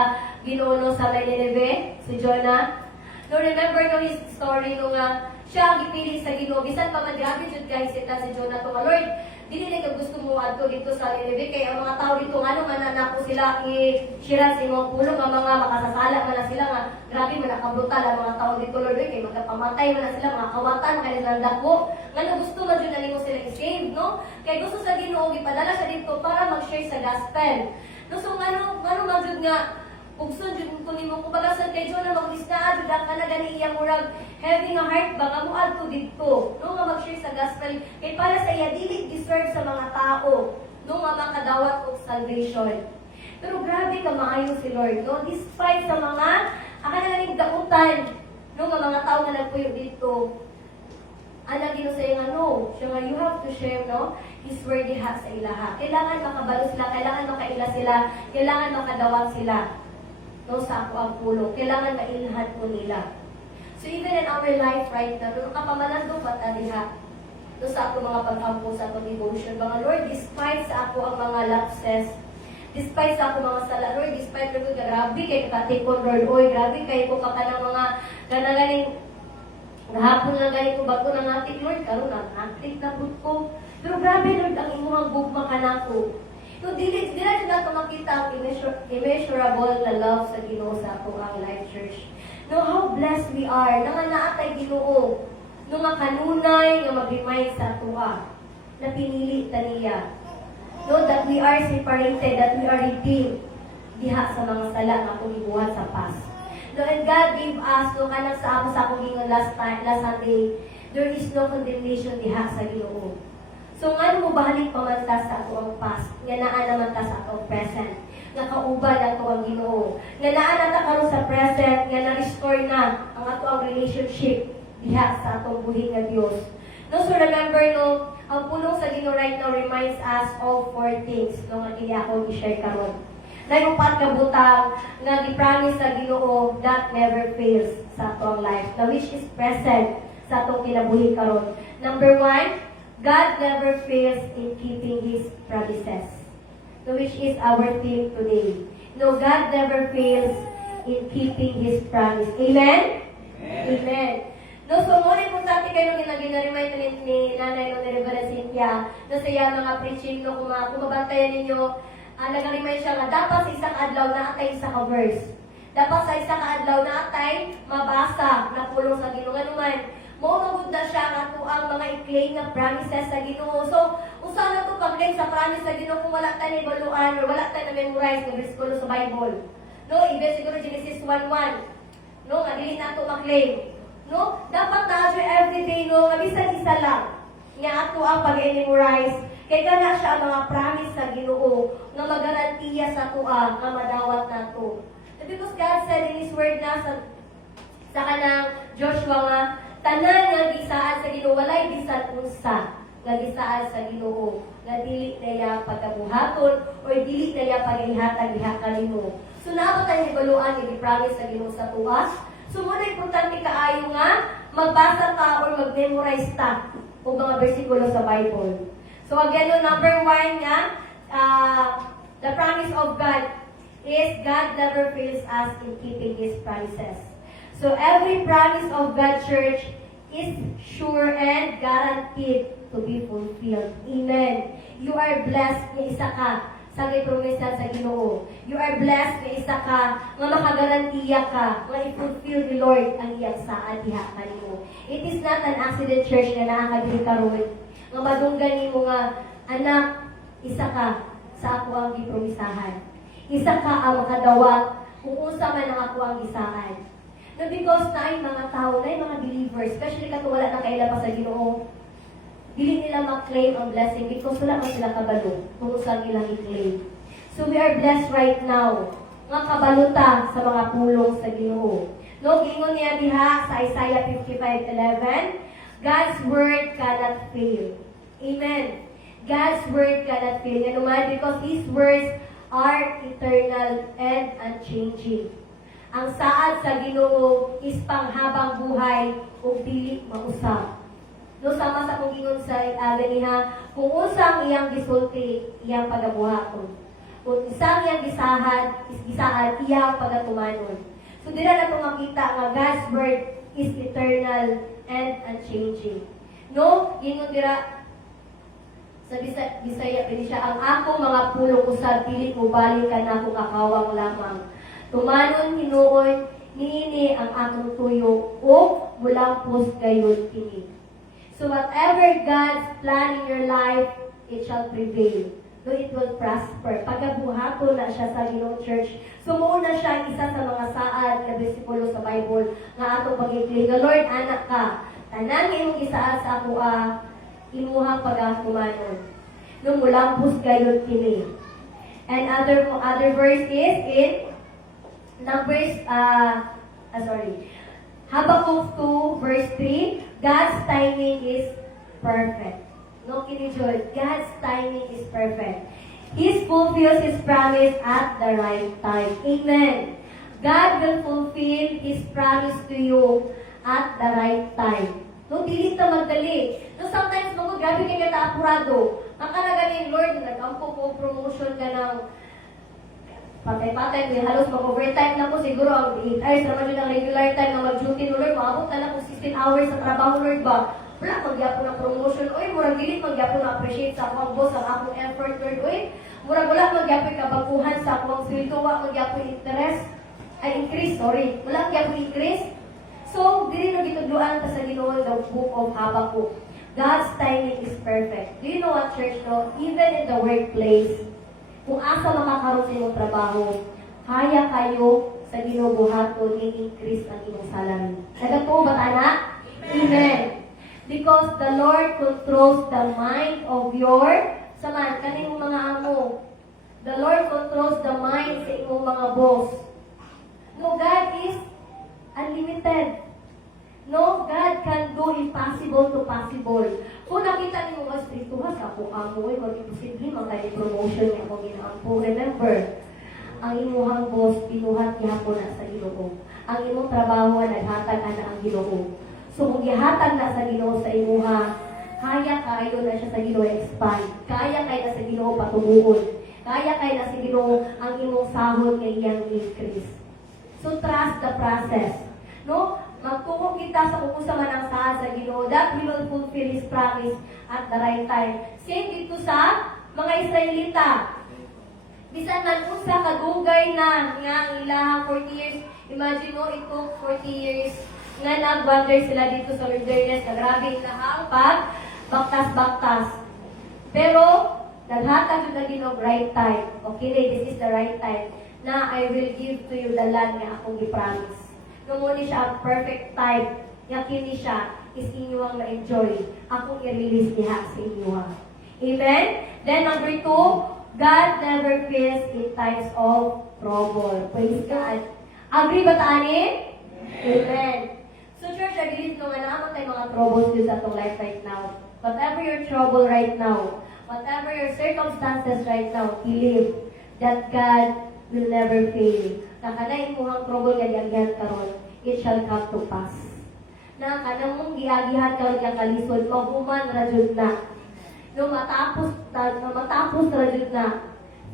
Ginoo no sa Nineveh, si Jonah. No remember no his story no nga siya ang gipili sa Ginoo bisan pa man grabe jud kay sita si Jonah to nga Lord. Dili na gusto mo adto dito sa Nineveh kay ang mga tao dito ngano man nako sila i-shira sa imong pulo nga mga makasasala man na sila nga grabe man nakabrutal ang mga tao dito Lord kay magkapamatay man na sila mga kawatan kanilang dako ngano gusto man jud nimo sila i-save no kay gusto sa Ginoo gipadala sa dito para mag-share sa gospel no so ngano man jud nga ugson jud ko nimo kumbaga sa kay Jonah mag-isna jud ang kana gani iyang murag having a heart ba nga moadto didto no nga mag-share sa gospel kay para sa iya dili deserve sa mga tao no nga makadawat og salvation pero grabe ka maayo si Lord no despite sa mga ganing dautan no nga mga tao nga nagpuyo dito ana Ginoo sa nga no siya nga you have to share no His word diha sa ilaha kailangan makabalo sila kailangan makaila sila kailangan makadawat sila no sa ako ang pulo. Kailangan mailhan po nila. So even in our life right now, nung kapamalandong ba't adiha, no sa ako mga pagkampo sa ako devotion, mga Lord, despite sa ako ang mga lapses, despite sa ako mga sala, Lord, despite ko grabe kay katikon, Lord, oy, grabe kay ko ka ng mga ganagaling gahapon nga galing ko bago ng atik, Lord, karon ang atik na ko. Pero grabe, Lord, ang imuhang gugma ka na ko. So, dili na ito makita ang immeasurable na love sa Ginoo sa atong ang Life Church. No, how blessed we are, na nga naatay Ginoo, no nga kanunay, nga mag-remind sa atoa, na pinili ta niya. No, that we are separated, that we are redeemed, diha sa mga sala nga akong ibuhat sa past. No, and God gave us, no, kanang sa ako sa akong gingon last Sunday, there is no condemnation diha sa Ginoo. So, nga mo bahalik pamanta sa ato ang past, nga naa naman ta sa atong present, nga kauban ato ang Ginoo. Nga naa na ta karon sa present, nga na-restore na ang ato ang relationship diha sa atong buhi nga Dios. No, so remember no, ang pulong sa Ginoo right now reminds us of 4 things no nga kini ako i-share karon. Na yung pat kabutang nga gi-promise sa Ginoo that never fails sa atong life, na which is present sa atong kinabuhi karon. Number 1, God never fails in keeping His promises. So which is our theme today. No, God never fails in keeping His promise. Amen? Amen. No, so muna importante kayo nung ginaremind ni Nanay no, ni Reverend Cynthia na sa iya mga preaching no, kung mabantayan ninyo, nag-remind siya nga dapat sa isang adlaw na atay isa ka verse. Dapat sa isang adlaw na atay mabasa na pulong sa Ginoo naman. Maumagod na siya nga po ang mga i-claim na promises sa Ginoo. So, usa na ito pag-claim sa promise sa Ginoo kung wala tayo na-evaluan or wala tayo na-memorize ng versikulo sa Bible. No, even siguro Genesis 1:1. No, nga dili na ito ma-claim. No, dapat na everyday no, nga bisan isa lang. Nga ato ang pag-memorize. Kaya kana siya ang mga promise sa Ginoo nga magarantiya sa tuwa nga madawat nato. Because God said in His word na sa kanang Joshua nga tanan nga gisaan sa Ginoo walay bisan unsa nga gisaan sa Ginoo nga dili naya pagkabuhaton o dili naya paghihatag diha kanimo. So naabot ang hibaluan ni promise sa Ginoo sa tuwa. So mo na importante kaayo nga magbasa ta or mag-memorize ta og mga bersikulo sa Bible. So again, number 1 nga the promise of God is God never fails us in keeping His promises. So every promise of God, church, is sure and guaranteed to be fulfilled. Amen. You are blessed na isa ka sa may promesa sa Ginoo. You are blessed na isa ka nga makagarantiya ka nga i-fulfill ni Lord ang iyang saan diha kanimo. It is not an accident, church, na naakadiri karon nga madunggan nimo nga anak, isa ka sa ako ang gipromisahan. Isa ka ang makadawat kung unsa man ang ako ang gisaan. No, because na ay mga tao, na ay mga believers, especially kato wala na kaila pa sa Ginoo. dili nila ma-claim ang blessing because wala man sila kabalo kung saan ilang i-claim. So we are blessed right now. Nga kabaluta sa mga pulong sa Ginoo. No, gingon niya diha sa Isaiah 55:11, God's word cannot fail. Amen. God's word cannot fail. Yan naman because His words are eternal and unchanging. Ang saad sa Ginoo is panghabang buhay ug dili mausab. No, sama sa kung gingon sa ganiha, kung usang iyang gisulti, iyang pagabuhaton. Kung isang iyang gisaan, iyang pagatumanon. So, dira na itong makita nga God's word is eternal and unchanging. No, gingon dira, sa Bisaya, pwede siya, ang akong mga pulong usab, dili mo balik ka na kung kakawang lamang. Tumanon hinuon, niini ang akong tuyo, o mulampos gayon kini. So whatever God's plan in your life, it shall prevail. No, it will prosper. Pagabuhato na siya sa Ginoo Church. Sumuuna siya isa sa mga saad na bersikulo sa Bible nga atong pag-ikling. Lord, anak ka, tanang imong isaad sa ako imuhang pag-akumanon. No, mulampos gayon kini. And other verse is in Numbers, Habakkuk 2 verse 3, God's timing is perfect. No, kinijoy, God's timing is perfect. He fulfills His promise at the right time. Amen. God will fulfill His promise to you at the right time. No, dili ta magdali. No, sometimes gabi kay kita apurado. Makaragaling, Lord, nag-ampo ko promotion ka ng patay-patay, may halos mag-overtime na po siguro ang 8 hours naman yun ang regular time na mag-duty no Lord, maabot na lang kung 16 hours sa trabaho Lord ba? Wala, magyapon ng promotion, oy, murag dilit magyapon na appreciate sa akong boss, ang akong effort Lord, oy, murag wala magyapon kabaguhan sa akong sweldo, wala magyapon interest, wala magyapon increase. So, dili na gitudluan ta sa Ginoo the book of Habakkuk. God's timing is perfect. Do you know what, church, no? Even in the workplace, kung asa makakaroon sa inyong trabaho, kaya kayo sa Ginoo buhaton i-increase ang inyong salary. Nagatuo ba tana? Amen. Because the Lord controls the mind of your kaning mga amo. The Lord controls the mind sa inyong mga boss. No, God is unlimited. No, God can do impossible to possible. Kung nakita niyo mas trituha sa ako amoy, mag-imposible magkali promotion niya kung ginaampo. Remember, ang imuhang boss, pinuhat niya po na sa Ginoo. Ang imong trabaho, naghatag na ang Ginoo. So, kung gihatag na sa Ginoo sa imuha, kaya kayo na siya sa Ginoo expand. Kaya kayo na sa Ginoo patubuon. Kaya kayo na sa Ginoo ang imong sahod kay iyang increase. So, trust the process. No? Magtuko kita sa kung sa manang sa Ginoo that He will fulfill His promise at the right time. Same dito sa mga Israelita. Bisan man unsa kadugay na nga ilahang 40 years. Imagine mo, it took 40 years nga nag-wander sila dito sa wilderness. Grabe ilahang baktas-baktas. Pero, naghatag yun na Ginoo right time. Okay, this is the right time na I will give to you the land nga akong i-promise. Numuni siya ang perfect time. Yakini siya is inyong na-enjoy. Akong i-release niya sa inyong. Amen? Then number 2, God never fails in times of trouble. Praise God. Agree ba taanin? Amen. So church, I believe no nga naman tayo mga troubles dito sa itong life right now. Whatever your trouble right now, whatever your circumstances right now, believe that God will never fail. Na kanay imuhang trouble nga diagyan karon, it shall come to pass. Na kanang mong giagihan karon nga kalisod, mahuman ra jud na. No matapos ra jud na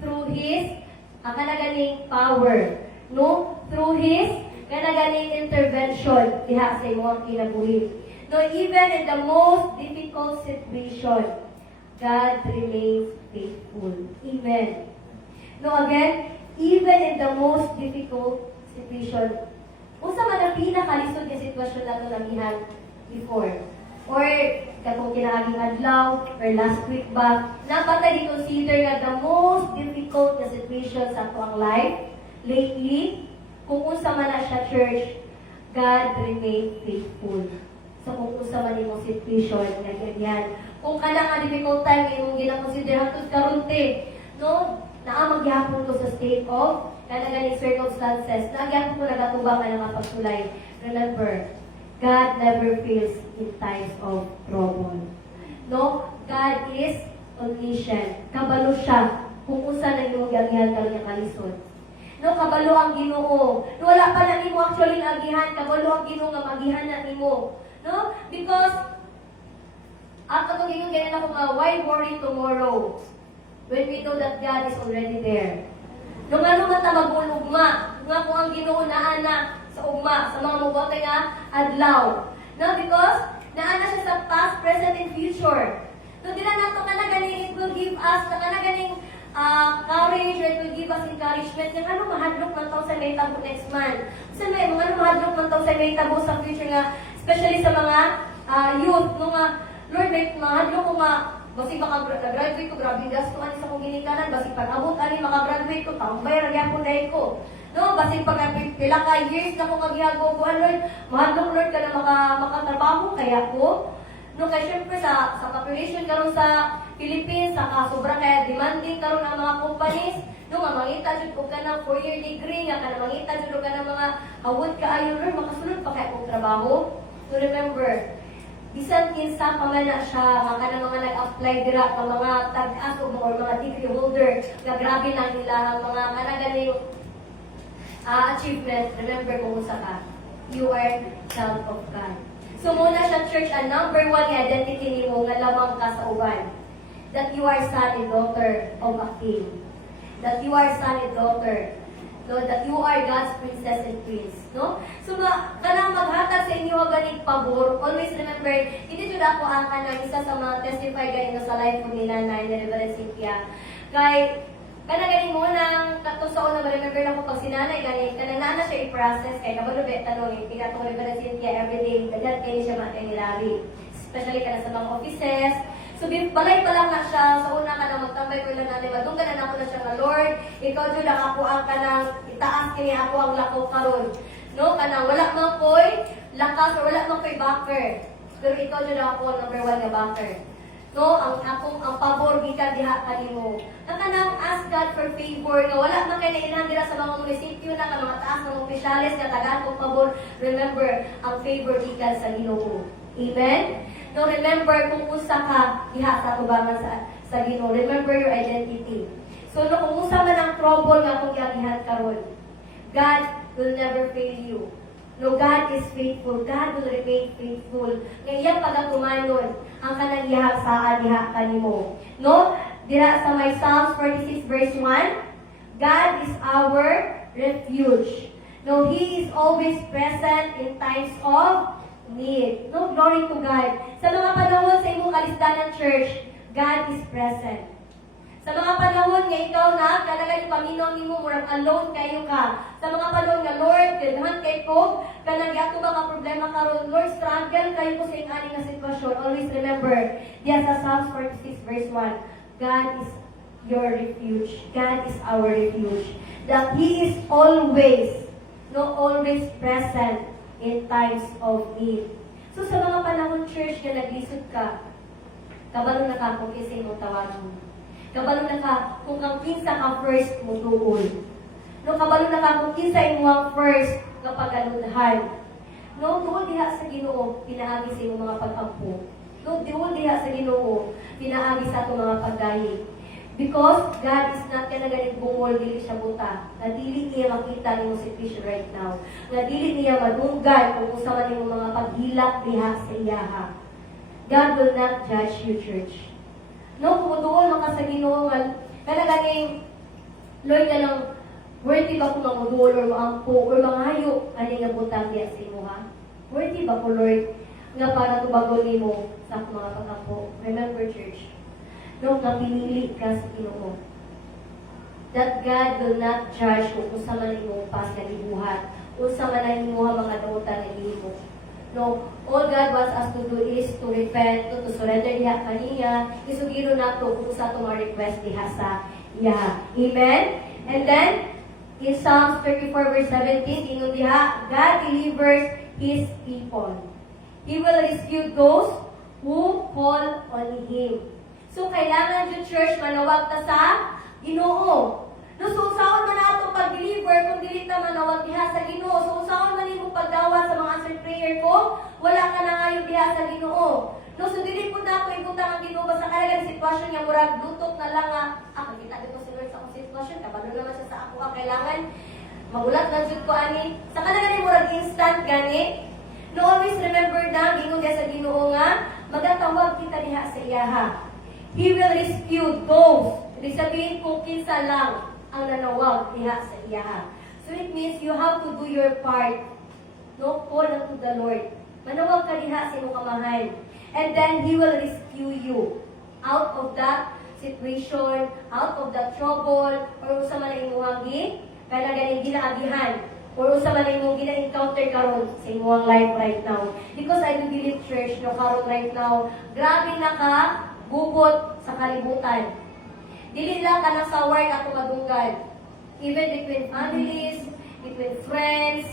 through His kanaganing power. No, through His kanaganing intervention diha sa imong kinabuhi. No, even in the most difficult situation, God remains faithful. Amen. No, again, even in the most difficult situation, kung sa man ang pinakalisod na sitwasyon na ito nagihan before, or katong kinaaging adlaw, or last week ba, napatay i-consider nga the most difficult na situation sa ito ang life, lately, kung unsa man na siya church, God remain faithful. sa kung usa man imong situation nga ganyan. Kung kana nga difficult time imong gina-consider hangtod karon te, no? Naa magyapon ko sa state of kana ganing circumstances. Nagyapon ko nagatubang ang mga pagsulay. Remember, God never fails in times of trouble. No? God is omniscient. Kabalo siya kung usa na imong giagihan karon nga kalisod. No, kabalo ang Ginoo. No, wala pa na nimo actually agihan, kabalo ang Ginoo nga magihan na nimo. No? Because ako itong ginong ganyan ako nga, why worry tomorrow? When we know that God is already there. Nung ano man ta magulugma, nga kung ang Ginoo naana sa ugma, sa mga mabuti nga adlaw. No, because naana siya sa past, present, and future. No, dila nato ka na ganing, it will give us, na ganing courage, it will give us encouragement. Yung ano mahadlok man tayo sa may tabo next month. Kasi may mga ano mahadlok man tayo sa may tabo sa future nga, especially sa mga youth, no nga, Lord, may mahadlok ko nga, basi makagraduate ko, grabe gasto ani sa kong ginikanan, basi pag-abot ani makagraduate ko, tambay ragyan ko dahil ko. No, basi pag pila ka years na ko maghihagoguan, Lord, mahadlok Lord ka na makatrabaho, kaya ko. No, kaya syempre sa population karon sa Philippines, sa sobra kaya demanding karon ang mga companies, no, nga mangita jud ko ka ng 4-year degree, nga kana mangita jud ka ng mga award ka ayo, Lord, makasulod pa kaya kong trabaho. So remember, bisan kinsa pa man na siya, mga mga nag-apply dira, mga tag-as o mga degree holder, nga grabe na nila ang mga kanagaling achievement. Remember kung usa ka, you are child of God. So muna siya, church, ang number 1 identity nimo nga lamang ka sa uban. That you are son and daughter of a king. That you are son and daughter. No, that you are God's princess and prince. No? So kanang maghatag sa inyo ang ganing pabor, always remember, hindi jud ako ang kanang isa sa mga testify ganing sa life ko ni Nanay ni Reverend Cynthia. Kay kanang ganing mo nang katusaon na remember na ko pag si Nanay ganing kanang nana siya i-process kay kabalo bet tanong pinatong Reverend Cynthia everyday dagat kay siya matay ni Larry. Especially kana sa mga offices. So, balay pa lang na siya, sa una ka na magtambay ko lang natin, matunggan na ako na siya nga, Lord, ikaw dyan ang ako ang kanang itaas kini ako ang lako karon. No, kanang wala man ko'y lakas or wala man ko'y backer. Pero ikaw dyan ang ako ang number 1 nga backer. No, ang pabor gikan diha kanimo. Kanang ask God for favor nga wala man kay nailan dira sa mga munisipyo na nga mga taas ng opisyales nga tagaan kong pabor. Remember, ang favor gikan sa Ginoo. Amen. No, remember kung usa ka diha sa tubangan sa Ginoo. Remember your identity. So no, kung usa man ang trouble nga kung giagihan karon, God will never fail you. No, God is faithful. God will remain faithful. Ngayon pagatumanon ang kanang iyahang saa diha kanimo. No, dira sa my Psalms 46 verse 1, God is our refuge. No, He is always present in times of need. No, glory to God. Sa mga panahon sa imong kalisdanan church, God is present. Sa mga panahon nga ikaw na kanang paminaw nimo murag alone kayo ka. Sa mga panahon nga Lord, ganahan kay ko kanang ato ba ka problema karon, Lord, struggle kayo ko sa ani nga sitwasyon. Always remember, diya sa Psalms 46 verse 1, God is your refuge. God is our refuge. That He is always present in times of need. So sa mga panahon church nga naglisod ka, kabalo na ka kung kisay mo tawagan. Kabalo na ka kung kang kinsa ka first mo tuol. No, kabalo na ka kung kinsa mo ang first nga pagkaludhan. No, tuol diha sa Ginoo pinaagi sa imong mga pag-ampo. No, tuol diha sa Ginoo pinaagi sa atong mga paggahi. Because God is not gonna ganit bungol, dili siya buta. Na dili niya makita ni mo situation right now. Na dili niya madunggan kung usa man yung mga paghilak diha sa iyaha. God will not judge you, church. No, kung doon maka sa Ginoo kana ganing Lord ka lang, worthy ba ko mamudol or maampo or mangayo ani nga butang diha sa imo ha? Worthy ba ko, Lord, nga para tubagon nimo sa akong mga pag-ampo? Remember, church, no, nga pinili ka sa Ginoo. That God will not judge kung usa man imong pas nga gibuhat, usa man ang imong mga dautan nga gihimo. No, all God wants us to do is to repent, to surrender diha kaniya, isugiro nato kung sa itong mga request diha sa iya. Amen? And then, in Psalms 34 verse 17, ingon diha, God delivers His people. He will rescue those who call on Him. So, kailangan yung church manawag ta sa Ginoo. No, so usaon man ato pag-deliver kung dili ta manawag diha sa Ginoo. So usaon man imong pagdawat sa mga answered prayer ko, wala ka na ngayon diha sa Ginoo. No, so dili po na ako ibutang ang Ginoo sa kalagang sitwasyon nga murag dutot na lang nga kita dito si Lord sa akong sitwasyon, kabalo naman siya sa ako ang kailangan. Magulat na jud ko ani. Sa kalagang murag instant gani. No, always remember na gingon sa Ginoo nga magatawag kita diha sa iyaha. He will rescue those. Ibig sabihin kung kinsa lang ang nanawag diha sa iyaha. So it means you have to do your part. No, call unto the Lord. Manawag ka diha sa imong kamahal. And then He will rescue you out of that situation, out of that trouble, or usa man ang imong kana ganing ginaagihan, or usa man ang imong gina-encounter karon sa imong life right now. Because I do believe, church, no, karon right now, grabe na ka gubot sa kalibutan. Dili lang ka na sa work ato madunggan. Even between families, between friends,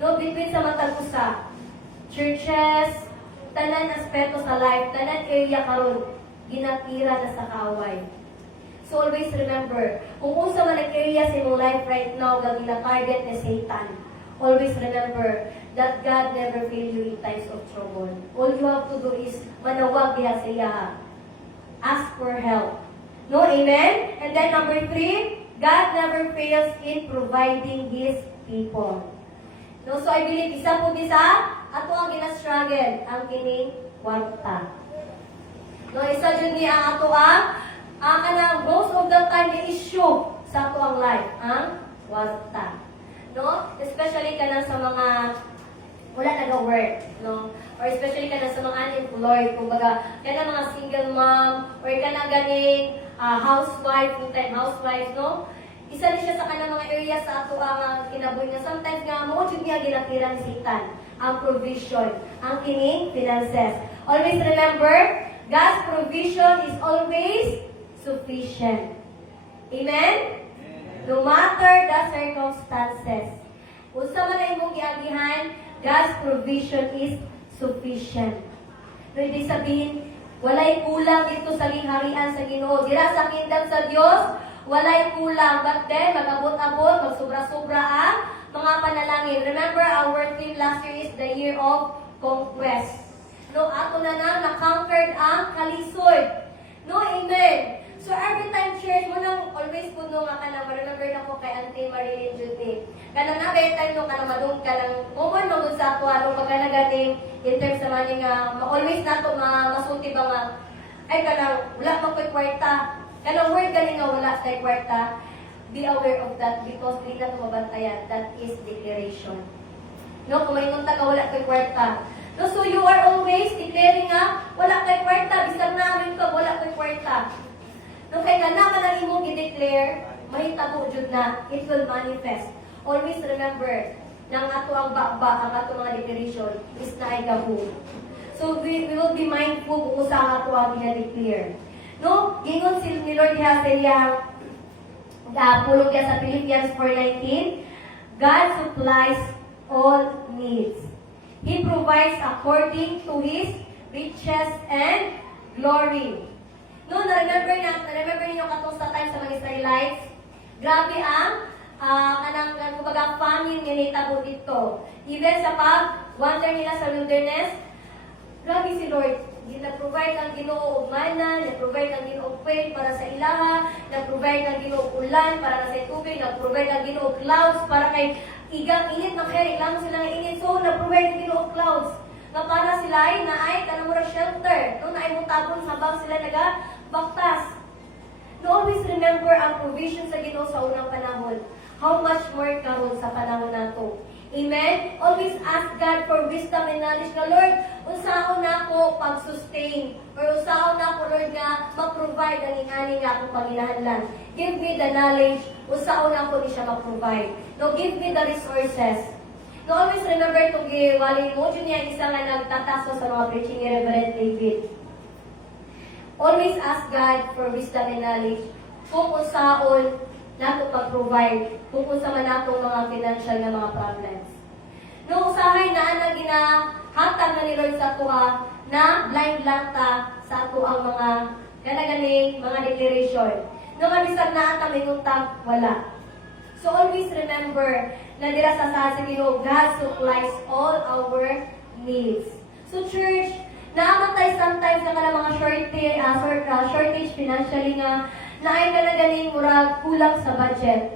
no, between sa matag usa, churches, tanan aspeto sa life, tanan area karon ginatira na sa kaaway. So always remember, kung unsa man ang area sa imong life right now nga gina-target ni Satan, always remember that God never fail you in times of trouble. All you have to do is manawag diha sa iya. Ask for help. No, amen? And then number 3, God never fails in providing His people. No, so I believe isa po ato ang gina-struggle ang kining kwarta. No, isa dyan niya ang ato ang kanang most of the time the issue sa ato ang life, ang kwarta. No? Especially kanang sa mga wala nag-work, no? Or especially kanang sa mga unemployed, kumbaga, kanang mga single mom, or kanang ganing housewife, full-time housewife, no? Isa rin siya sa kanang mga area sa ato ang kinabuhi nga sometimes nga mo jud niya ginatira ni Satan ang provision, ang kining finances. Always remember, God's provision is always sufficient. Amen? No matter the circumstances. Unsa man ay imong giagihan, God's provision is sufficient. No, ibig sabihin, walay kulang dito sa gingharian sa Ginoo. Dira sa kingdom sa Dios, walay kulang. But then, mag-abot-abot, magsobra-sobra ang mga panalangin. Remember, our theme last year is the year of conquest. No, ato na na-conquered ang kalisod. No, amen. So every time church mo nang always puno nga ka na, remember na ko kay Auntie Marilyn Judy. Kanang na every time no kanang madung ka nang umon magud sa ato anong magkanagating in terms sa maning always nato masuti ba nga ay kanang wala pa koy kwarta. Kanang word gani nga wala kay kwarta. Be aware of that because di na mabantayan. That is declaration. No, kung may ngunta ka wala kay kwarta. No, so you are always declaring nga wala kay kwarta, bisag namin ka wala kay kwarta. No, kaya nga naman ang imong i-declare, mahitabo jud na, it will manifest. Always remember, nang ato ang bakba, ang ato mga declaration, is na ay gahu. So, we will be mindful kung saan ato ang i-declare. No, gingon ni Lord diha sa iyang pulong diha sa Philippians 4:19, God supplies all needs. He provides according to His riches and glory. No, na-remember niyo katong sa time sa mga Israelites? Grabe ang kanang kumbaga famine nga nitabo dito. Even sa pag-wander nila sa wilderness, grabe si Lord. Na-provide ang Ginoo og mana, na-provide ang Ginoo og rain para sa ilaha, na-provide ang Ginoo og ulan para sa tubig, na-provide ang Ginoo og clouds para kay igang init ng kaya, lang sila nga init. So, na-provide ang Ginoo og clouds nga para sila ay naay kanang mura shelter. No, naay mutabon habang sila baktas. No, always remember ang provision sa Ginoo sa unang panahon. How much more karon sa panahon nato. Amen? Always ask God for wisdom and knowledge na, Lord, unsaon na ako pag-sustain or unsaon na ako, Lord, nga mag-provide ang ingani nga akong panginahanlan. Give me the knowledge, unsaon na ako ni siya mag-provide. No, give me the resources. No, always remember itong giwali mo, yun niya isa nga nagtataso sa mga preaching ni Reverend David. Always ask God for wisdom and knowledge kung unsaon nato pag-provide, kung unsa man natong mga financial nga mga problems. No, usahay na ginahantag na ni ni Lord sa tuwa na blind lang ta sa ato ang mga kanaganing mga declaration. Nung kabisag na ata may utang, wala. So always remember na dira sa sa Ginoo, God supplies all our needs. So church, naamatay sometimes na ka ng mga shortage financially nga na ay kanaganing murag kulang sa budget.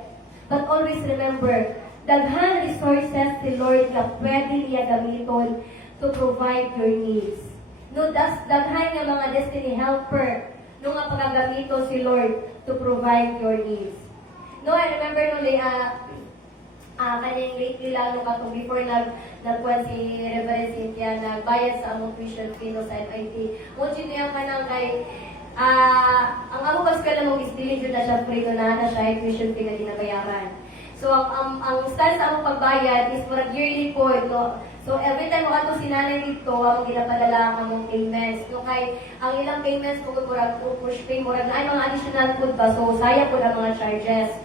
But always remember, daghan resources si Lord na pwede niya gamiton to provide your needs. No, daghan nga mga destiny helper no nga pagagamito si Lord to provide your needs. No, I remember no kanyang lately lang no katong before nagkuhan si Reverend Cynthia nagbayad sa among tuition fee no sa MIT. Mo yung kanang kay ang amo kas ka namong is-deliver na siya free na siya tuition fee na ginabayaran. So ang style sa among pagbayad is for yearly po no. So every time mo ato sinanay dito ang ginapadala ang among payments. No kay ang ilang payments po murag push pay murag na ay mga additional food ba so saya po ang mga charges.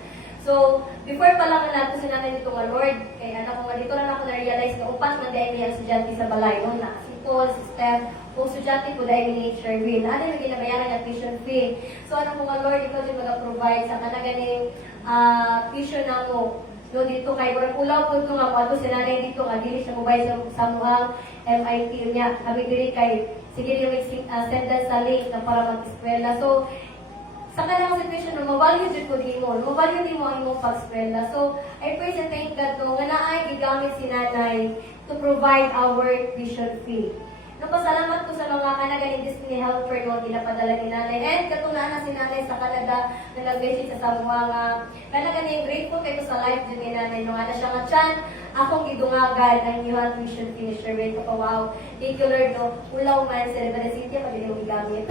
So before pa lang na nato sinanay dito nga Lord kay anak ko nga dito na ako na-realize na upat man dahil ang estudyante sa balay no na si Paul, si Steph, kung estudyante po dahil ni Sherwin. Ano yung ginabayaran ng tuition fee? So ano ko nga Lord, ikaw din mag-provide sa kanaganing tuition na mo. No, dito kay Lord, ulaw po ito nga po ato sinanay dito nga dili siya mobile sa muhang MIT niya. Kami dili kay sige yung sendan sa link na para mag-eskwela. So sa kanang situation no, mavalue jud ko din mo. Mavalue din mo ang imong pag-eskwela. So I praise and thank God no, nga naay gigamit si nanay to provide our tuition fee. Nagpasalamat ko sa mga kanagaling Disney helper no, ginapadala ni nanay. And katunayan na si nanay sa Canada na nag-visit sa Samuanga. Kanagaling grateful kayo sa life din ni nanay. No, na siya nga chan, akong gidungagan ang inyong tuition fee ni Sherwin. Oh, wow. Thank you Lord. No. Ulaw man sa Reverend Cynthia, pagdaling mo igamit.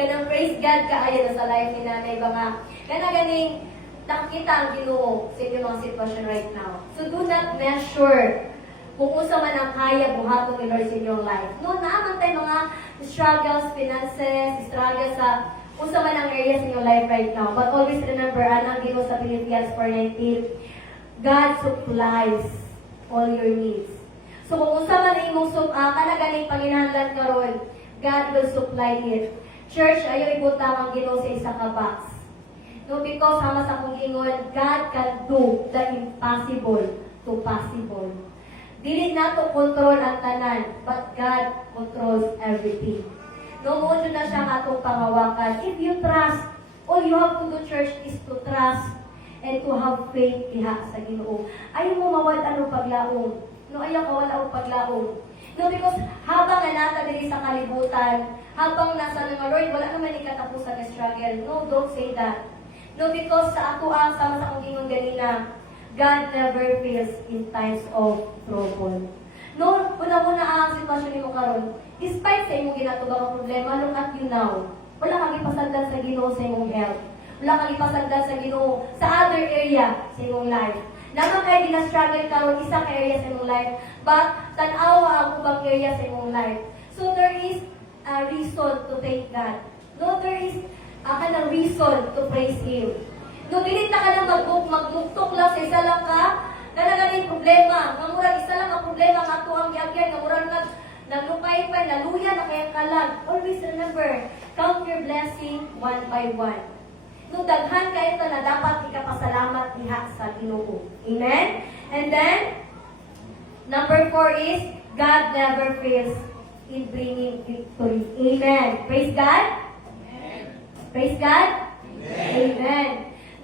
Kanang praise God kaayo sa life ni nanay. Mga kanagaling nakikita ang Ginoo sa inyong mga sitwasyon right now. So do not measure kung unsa man ang kaya buhaton ni Lord sa inyong life. No, naaman tayo mga struggles, finances, struggles sa unsa man ang areas in your life right now. But always remember, anang Ginoo sa Philippians 4:19, God supplies all your needs. So kung unsa man imong kanagaling panginahanglan karon, God will supply it. Church, ayaw ibutang ang Ginoo sa isa ka box. No, because sama sa kong ingon, God can do the impossible to possible. Dili nato control ang tanan, but God controls everything. No mo na siya atong pangawakan. If you trust, all you have to do, church, is to trust and to have faith diha sa Ginoo. Ayaw mo mawala o paglaom. No, ayaw mawala o paglaom. No, because habang nasa diri sa kalibutan, habang nasa nga Lord, wala naman ni katapusan ng struggle. No, don't say that. No, because sa ako ang sama sa kong gingon ganina, God never fails in times of trouble. No, una-una ang sitwasyon nimo karon, despite sa imong ginatubang ang problema, look at you now. Wala kang ipasagdan sa Ginoo sa imong health. Wala kang ipasagdan sa Ginoo sa other area sa imong life. Naman kay gina-struggle karon isa ka area sa imong life, but tan-awa ang ubang area sa imong life. So there is a reason to thank God. No, there is a reason to praise Him. No, dili ta ka lang magmuktok lang sa isa lang ka, nalagaling problema. Nga murag isa lang ang problema nga ato ang giagyan, nga murag naglupay pa, naluya na kayang kalag. Always remember, count your blessing one by one. No, daghan kayo na dapat ikapasalamat diha sa Ginoo. Amen? And then, number 4 is, God never fails in bringing victory. Amen. Praise God? Amen. Praise God? Amen. Amen.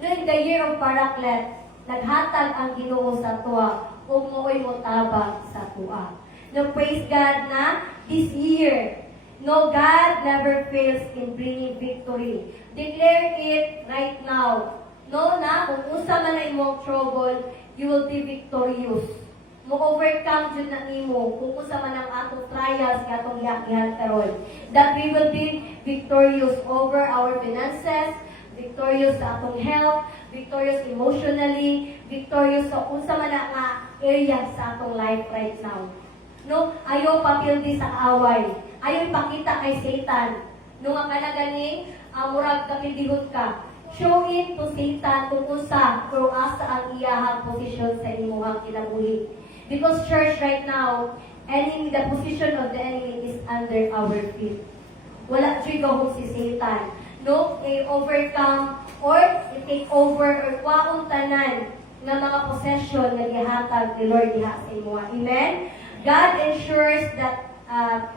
Noong the year of Paraclet, naghatag ang Ginoo sa tuwa, ug mooy mo tabang sa tuwa. No, praise God na this year, no, God never fails in bringing victory. Declare it right now. No, na kung unsa man na imong trouble, you will be victorious. Mo-overcome jud na nimo kung unsa man ang atong trials nga atong gihakihan karon. That we will be victorious over our finances, victorious sa atong health, victorious emotionally, victorious sa unsa man nga area sa atong life right now. No, ayaw papildi sa away. Ayaw ipakita kay Satan. No nga kanaganing murag kapildihon ka. Show it to Satan kung unsa kung asa ang iyahang posisyon sa imong kinabuhi. Because church right now, enemy, the position of the enemy is under our feet. Wala siya gahong si Satan. No, i-overcome or i-take over or kwaong tanan ng mga possession na gihatag ni Lord diha sa imo. Amen? God ensures that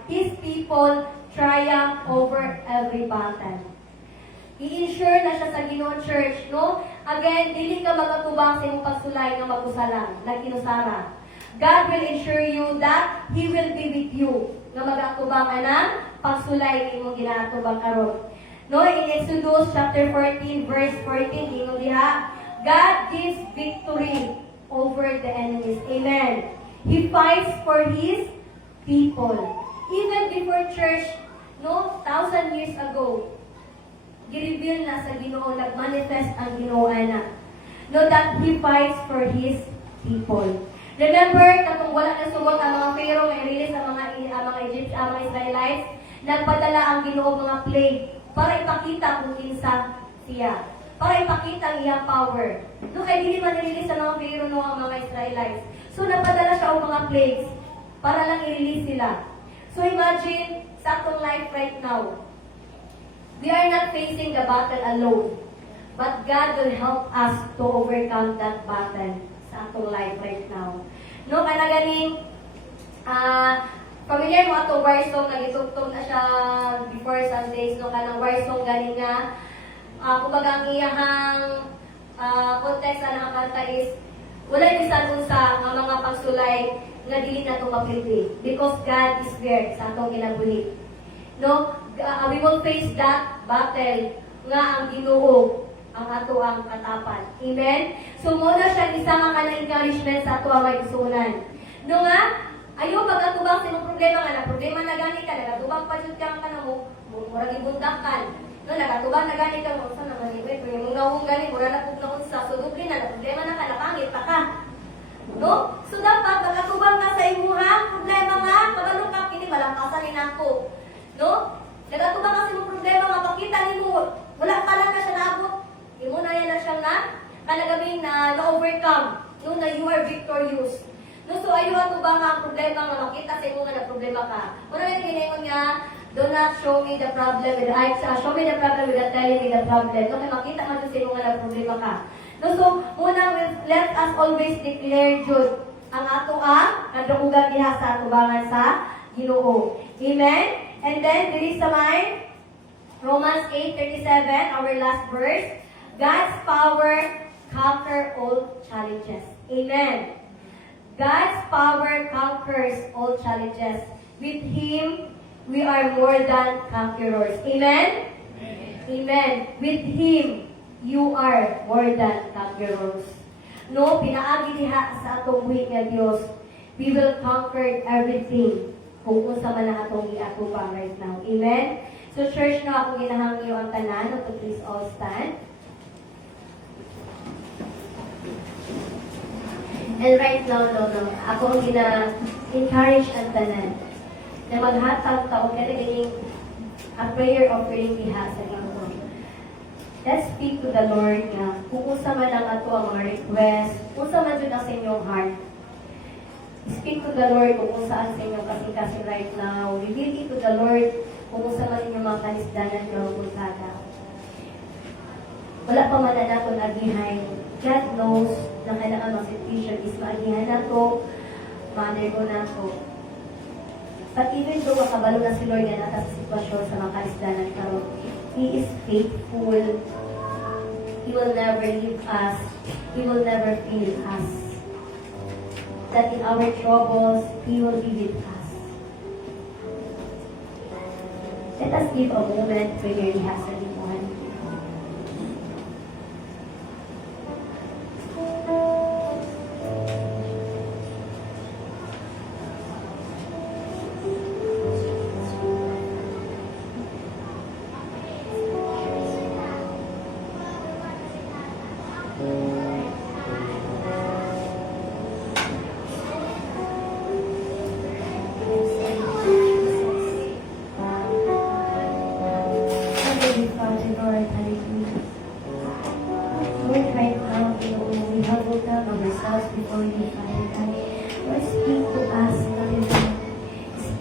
His people triumph over every battle. I-ensure na siya sa Ginoo Church, no? Again, dili ka magatubang sa imong pagsulay nga magusalang, nagkinusara. God will ensure you that He will be with you nga magatubang anang pagsulay ng imong ginatubang karon. No, in Exodus chapter 14 verse 14, ingon diha, God gives victory over the enemies. Amen. He fights for His people. Even before church, no, 1,000 years ago, gi-reveal na sa Ginoo, nag-manifest ang Ginoo ana. No, that He fights for His people. Remember, katong wala na sumot ang mga Pharaoh nga i-release ang mga Egypt, ang mga Israelites, nagpadala ang Ginoo mga plague para ipakita kung kinsa siya. Para ipakita ang iyang power. No, kay dili man i-release ang mga Pharaoh no ang mga Israelites. So napadala siya og mga plagues para lang i-release sila. So imagine sa atong life right now. We are not facing the battle alone. But God will help us to overcome that battle sa atong life right now. No, kana ganing familiar mo ato war song na gitugtog na siya before Sundays, no, kanang war song ganing nga kumbaga ang iyahang context na nakakanta is wala bisan unsa nga mga pagsulay nga dili na ito mapildi because God is there sa atong kinabuhi. No, we will face that battle nga ang Ginoo ang ato ang katapan. Amen? So muna siya isa nga kanang encouragement sa ato ang magsunan. No nga, ayaw magatubang sa imong problema nga na problema na gani ka, nagatubang pa jud ka nga mo, mura gibundakan. No, nagatubang na gani ka mo sa naman iwe, pero imong nawong gani mura na pug na unsa, so dubli na problema na ka, napangit pa ka. No? So dapat magatubang ka sa imuha problema nga, kabalo ka kini malampasan ni nako. No? Nagatubang ka sa imong problema nga makita nimo, wala pa lang na siya naabot. Imo na yan na siya nga kanagabing na overcome, no, na you are victorious. No, so ayaw ato ba nga ang problema nga makita sa imo nga na problema ka. Muna rin ginengon nga, do not show me the problem with show me the problem without telling me the problem. No, kaya makita man sa imo nga na problema ka. No, so muna let us always declare Jude ang ato ang kadrugan diha sa atubangan sa Ginoo. Amen. And then there is sa may Romans 8:37, our last verse. God's power conquer all challenges. Amen. God's power conquers all challenges. With Him, we are more than conquerors. Amen? Amen. Amen. With Him, you are more than conquerors. No, pinaagi diha sa atong buhi nga Dios. We will conquer everything kung unsa man ang atong giatuba right now. Amen? So church, no, akong ginahangyo ang tanan. No, to please all stand. And right now, no, ako ang gina-encourage ang tanan na maghatag ka o kaya a prayer offering diha sa Ginoo. Let's speak to the Lord nga kung unsa man ang ato ang mga request, unsa man jud ang sa inyong heart. Speak to the Lord kung unsa ang sa inyong kasing-kasing right now. Reveal it to the Lord kung unsa man inyong mga kalisdanan nga bulkada. Wala pa man na natin agihay. God knows na kailangan mga situation is maagihan na to, ma-undergo na to. But even though makabalo na si Lord na nata sa sitwasyon sa mga kalisdanan karon, He is faithful. He will never leave us. He will never fail us. That in our troubles, He will be with us. Let us give a moment where He has a limuhan. Father,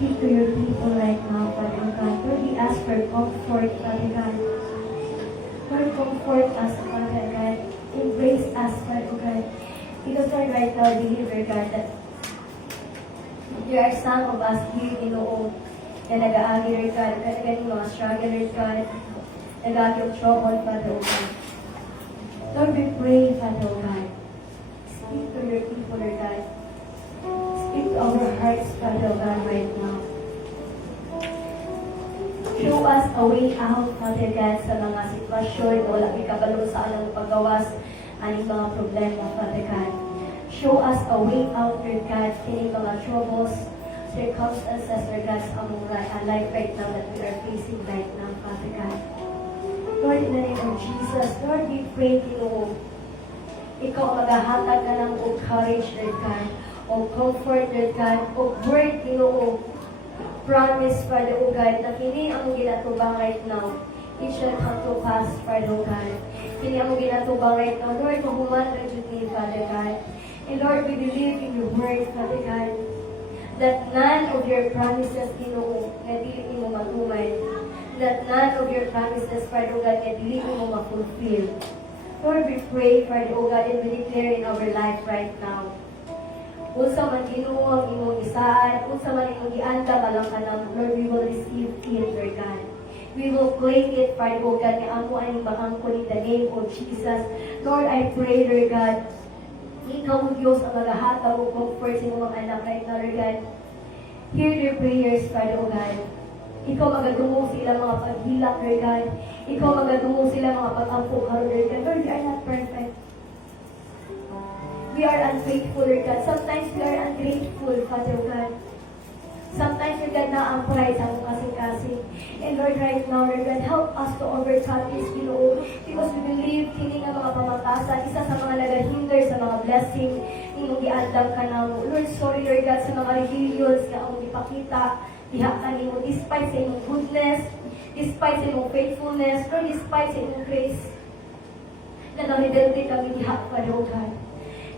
speak to your people right now, Father God. Lord, we ask for comfort, Father God. Lord, comfort us, Father God. Embrace us, Father God. Because Lord, right now, I believe, Lord God, that there are some of us here in Lord, na nag-aagi, Lord God, na naging mga struggle, Lord God, nag-aagi of trouble, Father God. Lord, we pray, Father God. Speak to your people, Lord God. Speak to our hearts, Father God, right now. Show us a way out, Father God, sa mga sitwasyon na wala may kabalo sa anong paggawas, aning mga problema, Father God. Show us a way out, Lord God, in mga troubles, circumstances, Lord God, sa among life right now that we are facing right now, Father God. Lord, in the name of Jesus, Lord, we pray, Lord, ikaw maghahatag ka ng o courage, Lord God, o comfort, Lord God, o word, Lord, promise, Father, O God, na kini ang ginatubang right now, it shall come to pass, Father, O God. Kini ang ginatubang right now, Lord, mahuman ka dyan ni, Father God. And Lord, we believe in your word, Father God, that none of your promises, Ginoo, na dili mo matumay, that none of your promises, Father, O God, na dili mo ma-fulfill. Lord, we pray, Father, O God, and we declare in our life right now, unsa man Ginoo ang imong isaan, unsa man imong gianda balang kanang Lord, we will receive it, Lord God. We will claim it, Father, O God, nga amo ang makangkon in the name of Jesus. Lord, I pray, Lord God, ikaw ang Diyos ang maghahatag o comfort sa imong mga anak right now, Lord God. Hear their prayers, Father, O God. Ikaw magadungog sa ilang mga paghilak, Lord God. Ikaw magadungog sa ilang mga pag-ampo, Lord God. Lord, we are not perfect. We are unfaithful, Lord God. Sometimes we are ungrateful, Father God. Sometimes, Lord God, na-pride sa akong kasing-kasing. And Lord, right now, Lord God, help us to overcome this, Ginoo. Because we believe, kini nga mga pamatasan, isa sa mga nagahinder sa mga blessing, imong giandam ka na mo. Lord, sorry, Lord God, sa mga rebellions nga among ipakita, diha ka nimo, despite sa imong goodness, despite sa imong faithfulness, Lord, despite sa imong grace, na nangidelde kami diha, Father God.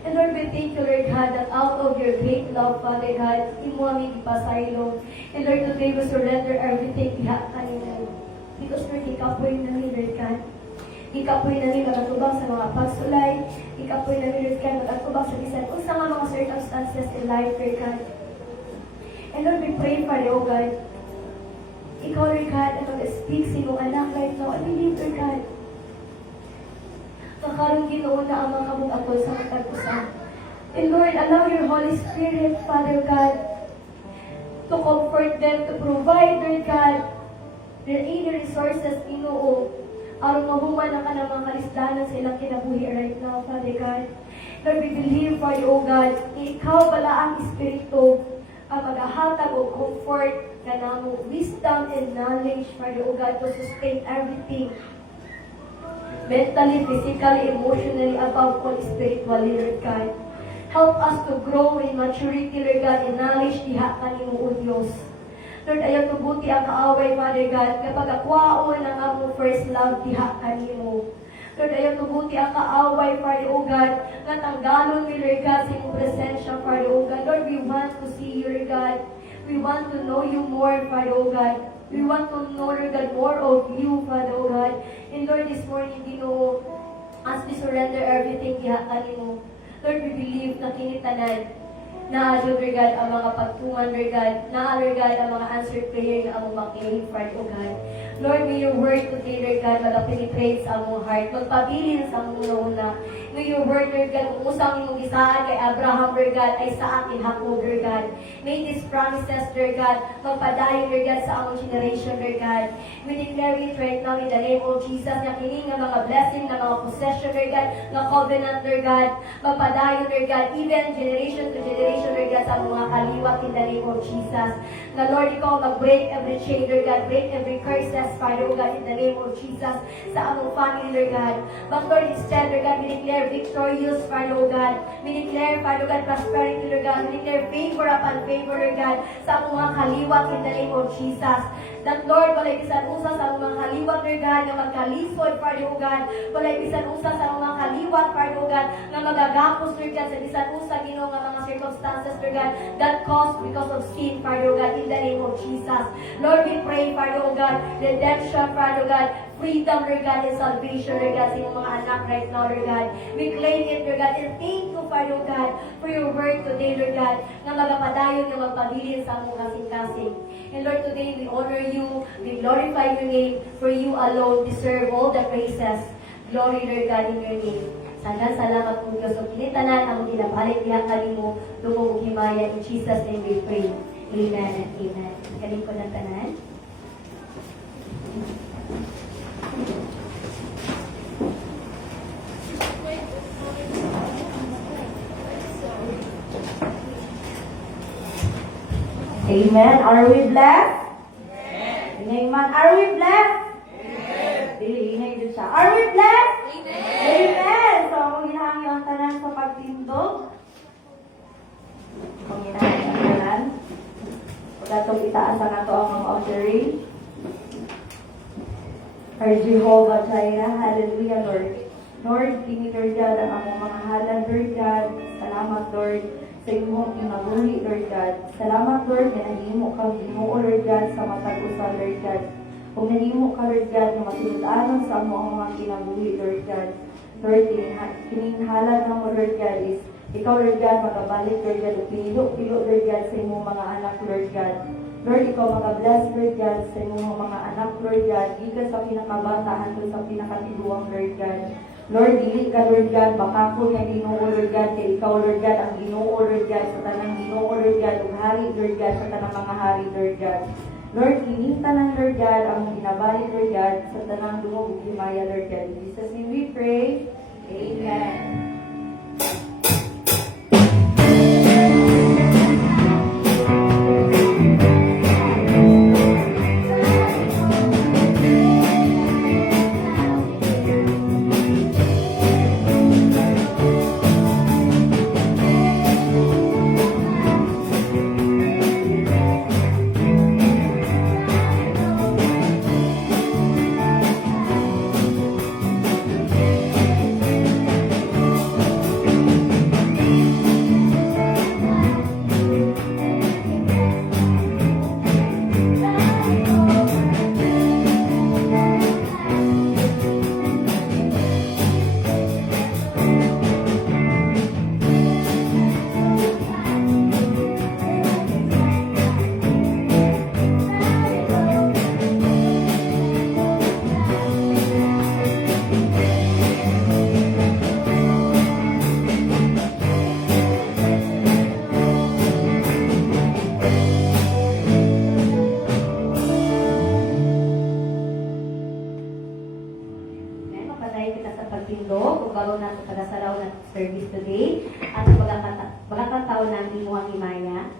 And Lord, we thank you, Lord God, that out of your great love, Father God, imo aming ipasaylo. And Lord, today we surrender everything diha kanimo. Because Lord, ikapoy namin, Lord God. Ikapoy namin magatubang sa mga pagsulay. Ikapoy namin, Lord God, magatubang sa bisan kung sa mga circumstances in life, Lord God. And Lord, we pray, Father, O God, ikaw, Lord God, na mag-speak sa iyong anak right now. I believe, Lord God, kakarong Ginoo na ang mga kabug-atol sa matagpusan. And Lord, allow your Holy Spirit, Father God, to comfort them, to provide, Lord God, their any resources, Ginoo, aron mahuman ang kanang kalisdanan sa ilang kinabuhi right now, Father God. Lord, we believe, Father, O God, ikaw bala ang Espiritu ang maghahatag o comfort na namo wisdom and knowledge, Father, O God, to sustain everything mentally, physically, emotionally, above all, spiritually, Lord God. Help us to grow in maturity, Lord God, in knowledge, diha kanimo, O Diyos. Lord, ayaw tubuti ang kaaway, Father God, kapag akwaon ang among first love, diha kanimo. Lord, ayaw tubuti ang kaaway, Father, O God, nga tanggalon mi, Lord God, sa iyong presensya, Father, O God. Lord, we want to see you, Lord God. We want to know you more, Father, O God. We want to know, Lord God, more of you, Father, O God. And Lord, this morning, Ginoo, as we surrender everything, diha kanimo, Lord, we believe na kinitanan, na, Lord God, ang mga pagtungan, Lord God, na, Lord God, ang mga answered prayer na among makinig, Father, O God. Lord, may your word today, Lord God, mag-penetrate sa among heart, magpabilin sa among una. May your word, Lord God, kung usang imong gisaan kay Abraham, Lord God, ay sa akin hako, Lord God. May these promises, Lord God, magpadayon, Lord God, sa among generation, Lord God. We declare it right now in the name of Jesus, na kini nga mga blessing, na mga possession, Lord God, na covenant, Lord God, magpadayon, Lord God, even generation to generation, Lord God, sa mga kaliwat in the name of Jesus. Na Lord, ikaw mag-break every chain, Lord God, break every curses, Father, O God, in the name of Jesus, sa among family, Lord God. But Lord, instead, Lord God, we declare victorious, Father, O God. We declare, Father, O God, prosperity, Lord God. We declare favor upon favor, Lord God, sa among mga kaliwat in the name of Jesus. That Lord, walay bisan usa sa among mga kaliwat, Lord God, na magkalisod, Father, O God. Walay bisan usa sa among mga kaliwat, Father, O God, na magagapos, Lord God, sa bisan usa, Ginoo, nga mga circumstances, circumstances, Lord God, that caused because of sin, Father God, in the name of Jesus. Lord, we pray, Father God, redemption, Father God, freedom, Lord God, and salvation, Lord God, sa iyong mga anak right now, Lord God. We claim it, Lord God, and thank you, Father God, for your word today, Lord God, na magapadayon nga magpabilin sa among kasing-kasing. And Lord, today we honor you, we glorify your name, for you alone deserve all the praises. Glory, Lord God, in your name. Sana salamat po Diyos. O kinitanan ang ginabalik diha kanimo lumong himaya. In Jesus' name we pray. Amen and amen. Kaling ko ng tanan. Amen. Are we blessed? Amen. Are we blessed? Dili, dito siya. Are we blessed? Amen. So, ang ginahangyo ang tanan sa pagtindog. Ang ginahangyo ang tanan. Kung datong itaas ang ato ang mga offering. Our Jehovah Jireh, hallelujah, Lord. Lord, kini Lord God, ang among mga halal, Lord God. Salamat, Lord, sa imong inabuhi, Lord God. Salamat, Lord, na nahimo kang Ginoo, Lord God, sa matag usa, Lord God. Kung nahimo ka, Lord God, na masulod-anon sa among mga kinabuhi, Lord God. Lord, kininhalad na mo, Lord God, is ikaw, Lord God, magabalik, Lord God, pilo-pilo, Lord God, sa imong mga anak, Lord God. Lord, ikaw mag-bless, Lord God, sa imong mga anak, Lord God, gikan sa pinakabata hangtod sa pinakatibuang, Lord God. Lord, dili ka, Lord God, makako nga Ginoo, Lord God, kay ikaw, Lord God, ang Ginoo, Lord God, sa tanang Ginoo, Lord God, ug hari, Lord God, sa tanang mga hari, Lord God. Lord, kining tanan, Lord God, ang ginabali, Lord God, sa tanang dungog ug himaya, Lord God. In Jesus' name we pray. Amen. Pagtindog, kung karoon natin tagasalaw ng service today, at magkakataw ng imuhang himaya.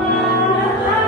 Para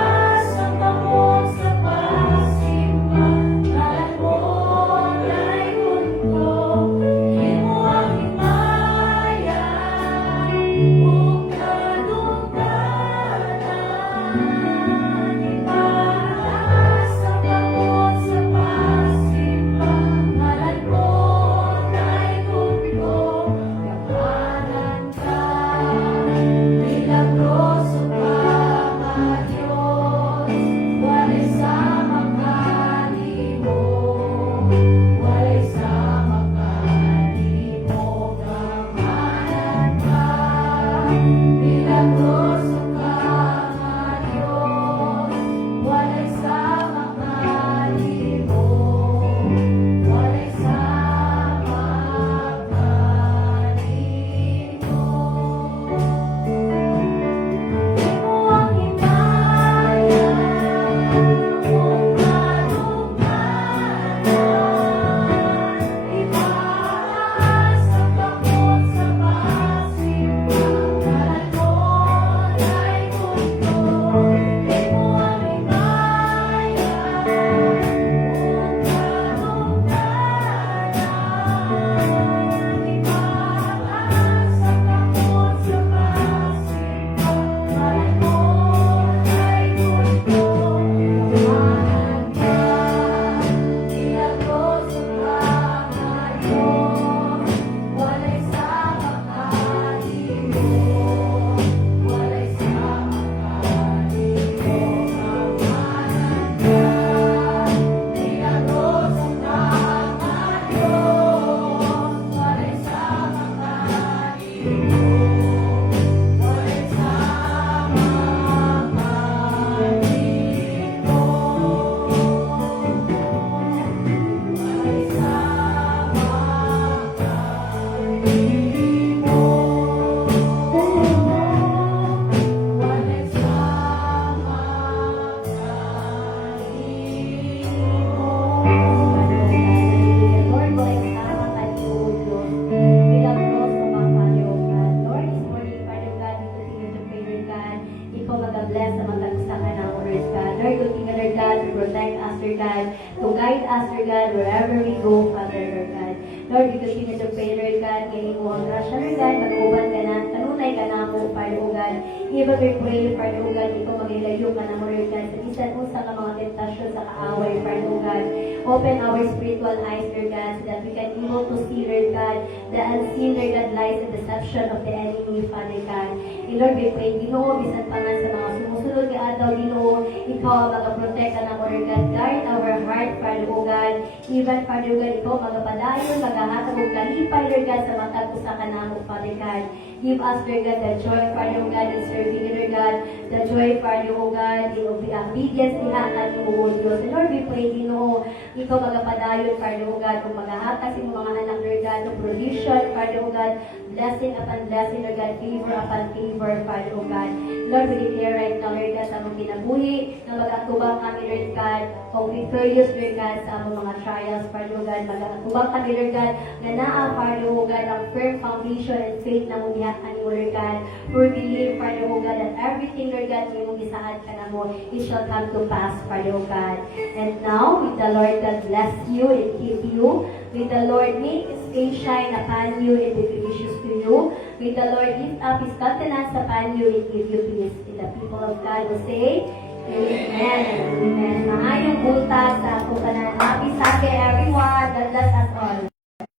Father God, wherever we go, Father, Lord God. Lord, we continue to pray, Lord God, ngayon mo ang grasya, Lord God, mag-uban ka na, kanunay ka na mo, Father, O God. Even we pray, Father, O God, ikaw mag-ilayo ka na mo, Lord God, sa bisan mo sa mga tentasyon, sa kaaway, Father, O God. Open our spiritual eyes, Lord God, so that we can able to see, Lord God, the unseen, Lord God, lies and deception of the enemy, Father God. And Lord, we pray, Ginoo, bisan pa man sa mga sumusunod ka ataw, Ginoo, ikaw ang mag-protect na mo, Lord God. Guard our heart, Father, O God. Even, Father, O God, ikaw magpadayon, maghahatag o kalipay, Lord God, sa matag sa kanamo, Father God. Give us, Lord God, the joy, Father, O God, in serving, Lord God. The joy, Father, O God, in obedience, nihakan mo, O Diyos. And Lord, we pray, Ginoo, ikaw magpadayon, Father, O God, kung maghahatag sa mga anak, Lord God, to provision, Father, O God, blessing upon blessing, Lord God, favor upon favor, Father, O God. Lord, we declare right now, Lord God, sa among kinabuhi, na mag-atubang kami, Lord God, o victorious, Lord God, sa among mga trials, Father, O God, mag-atubang kami, Lord God, na naa, Father, O God, ang firm foundation and faith na mong ihakan mo, Lord God, for believe, Father, O God, that everything, Lord God, na mong isahan ka na mo, it shall come to pass, Father, O God. And now, with the Lord God bless you and keep you. May the Lord make His face shine upon you and be gracious to you. May the Lord lift up His countenance upon you and give you peace. And the people of God will say, Amen. Amen. Maayong buntag sa ako kanan. Happy Sunday, everyone. God bless us all.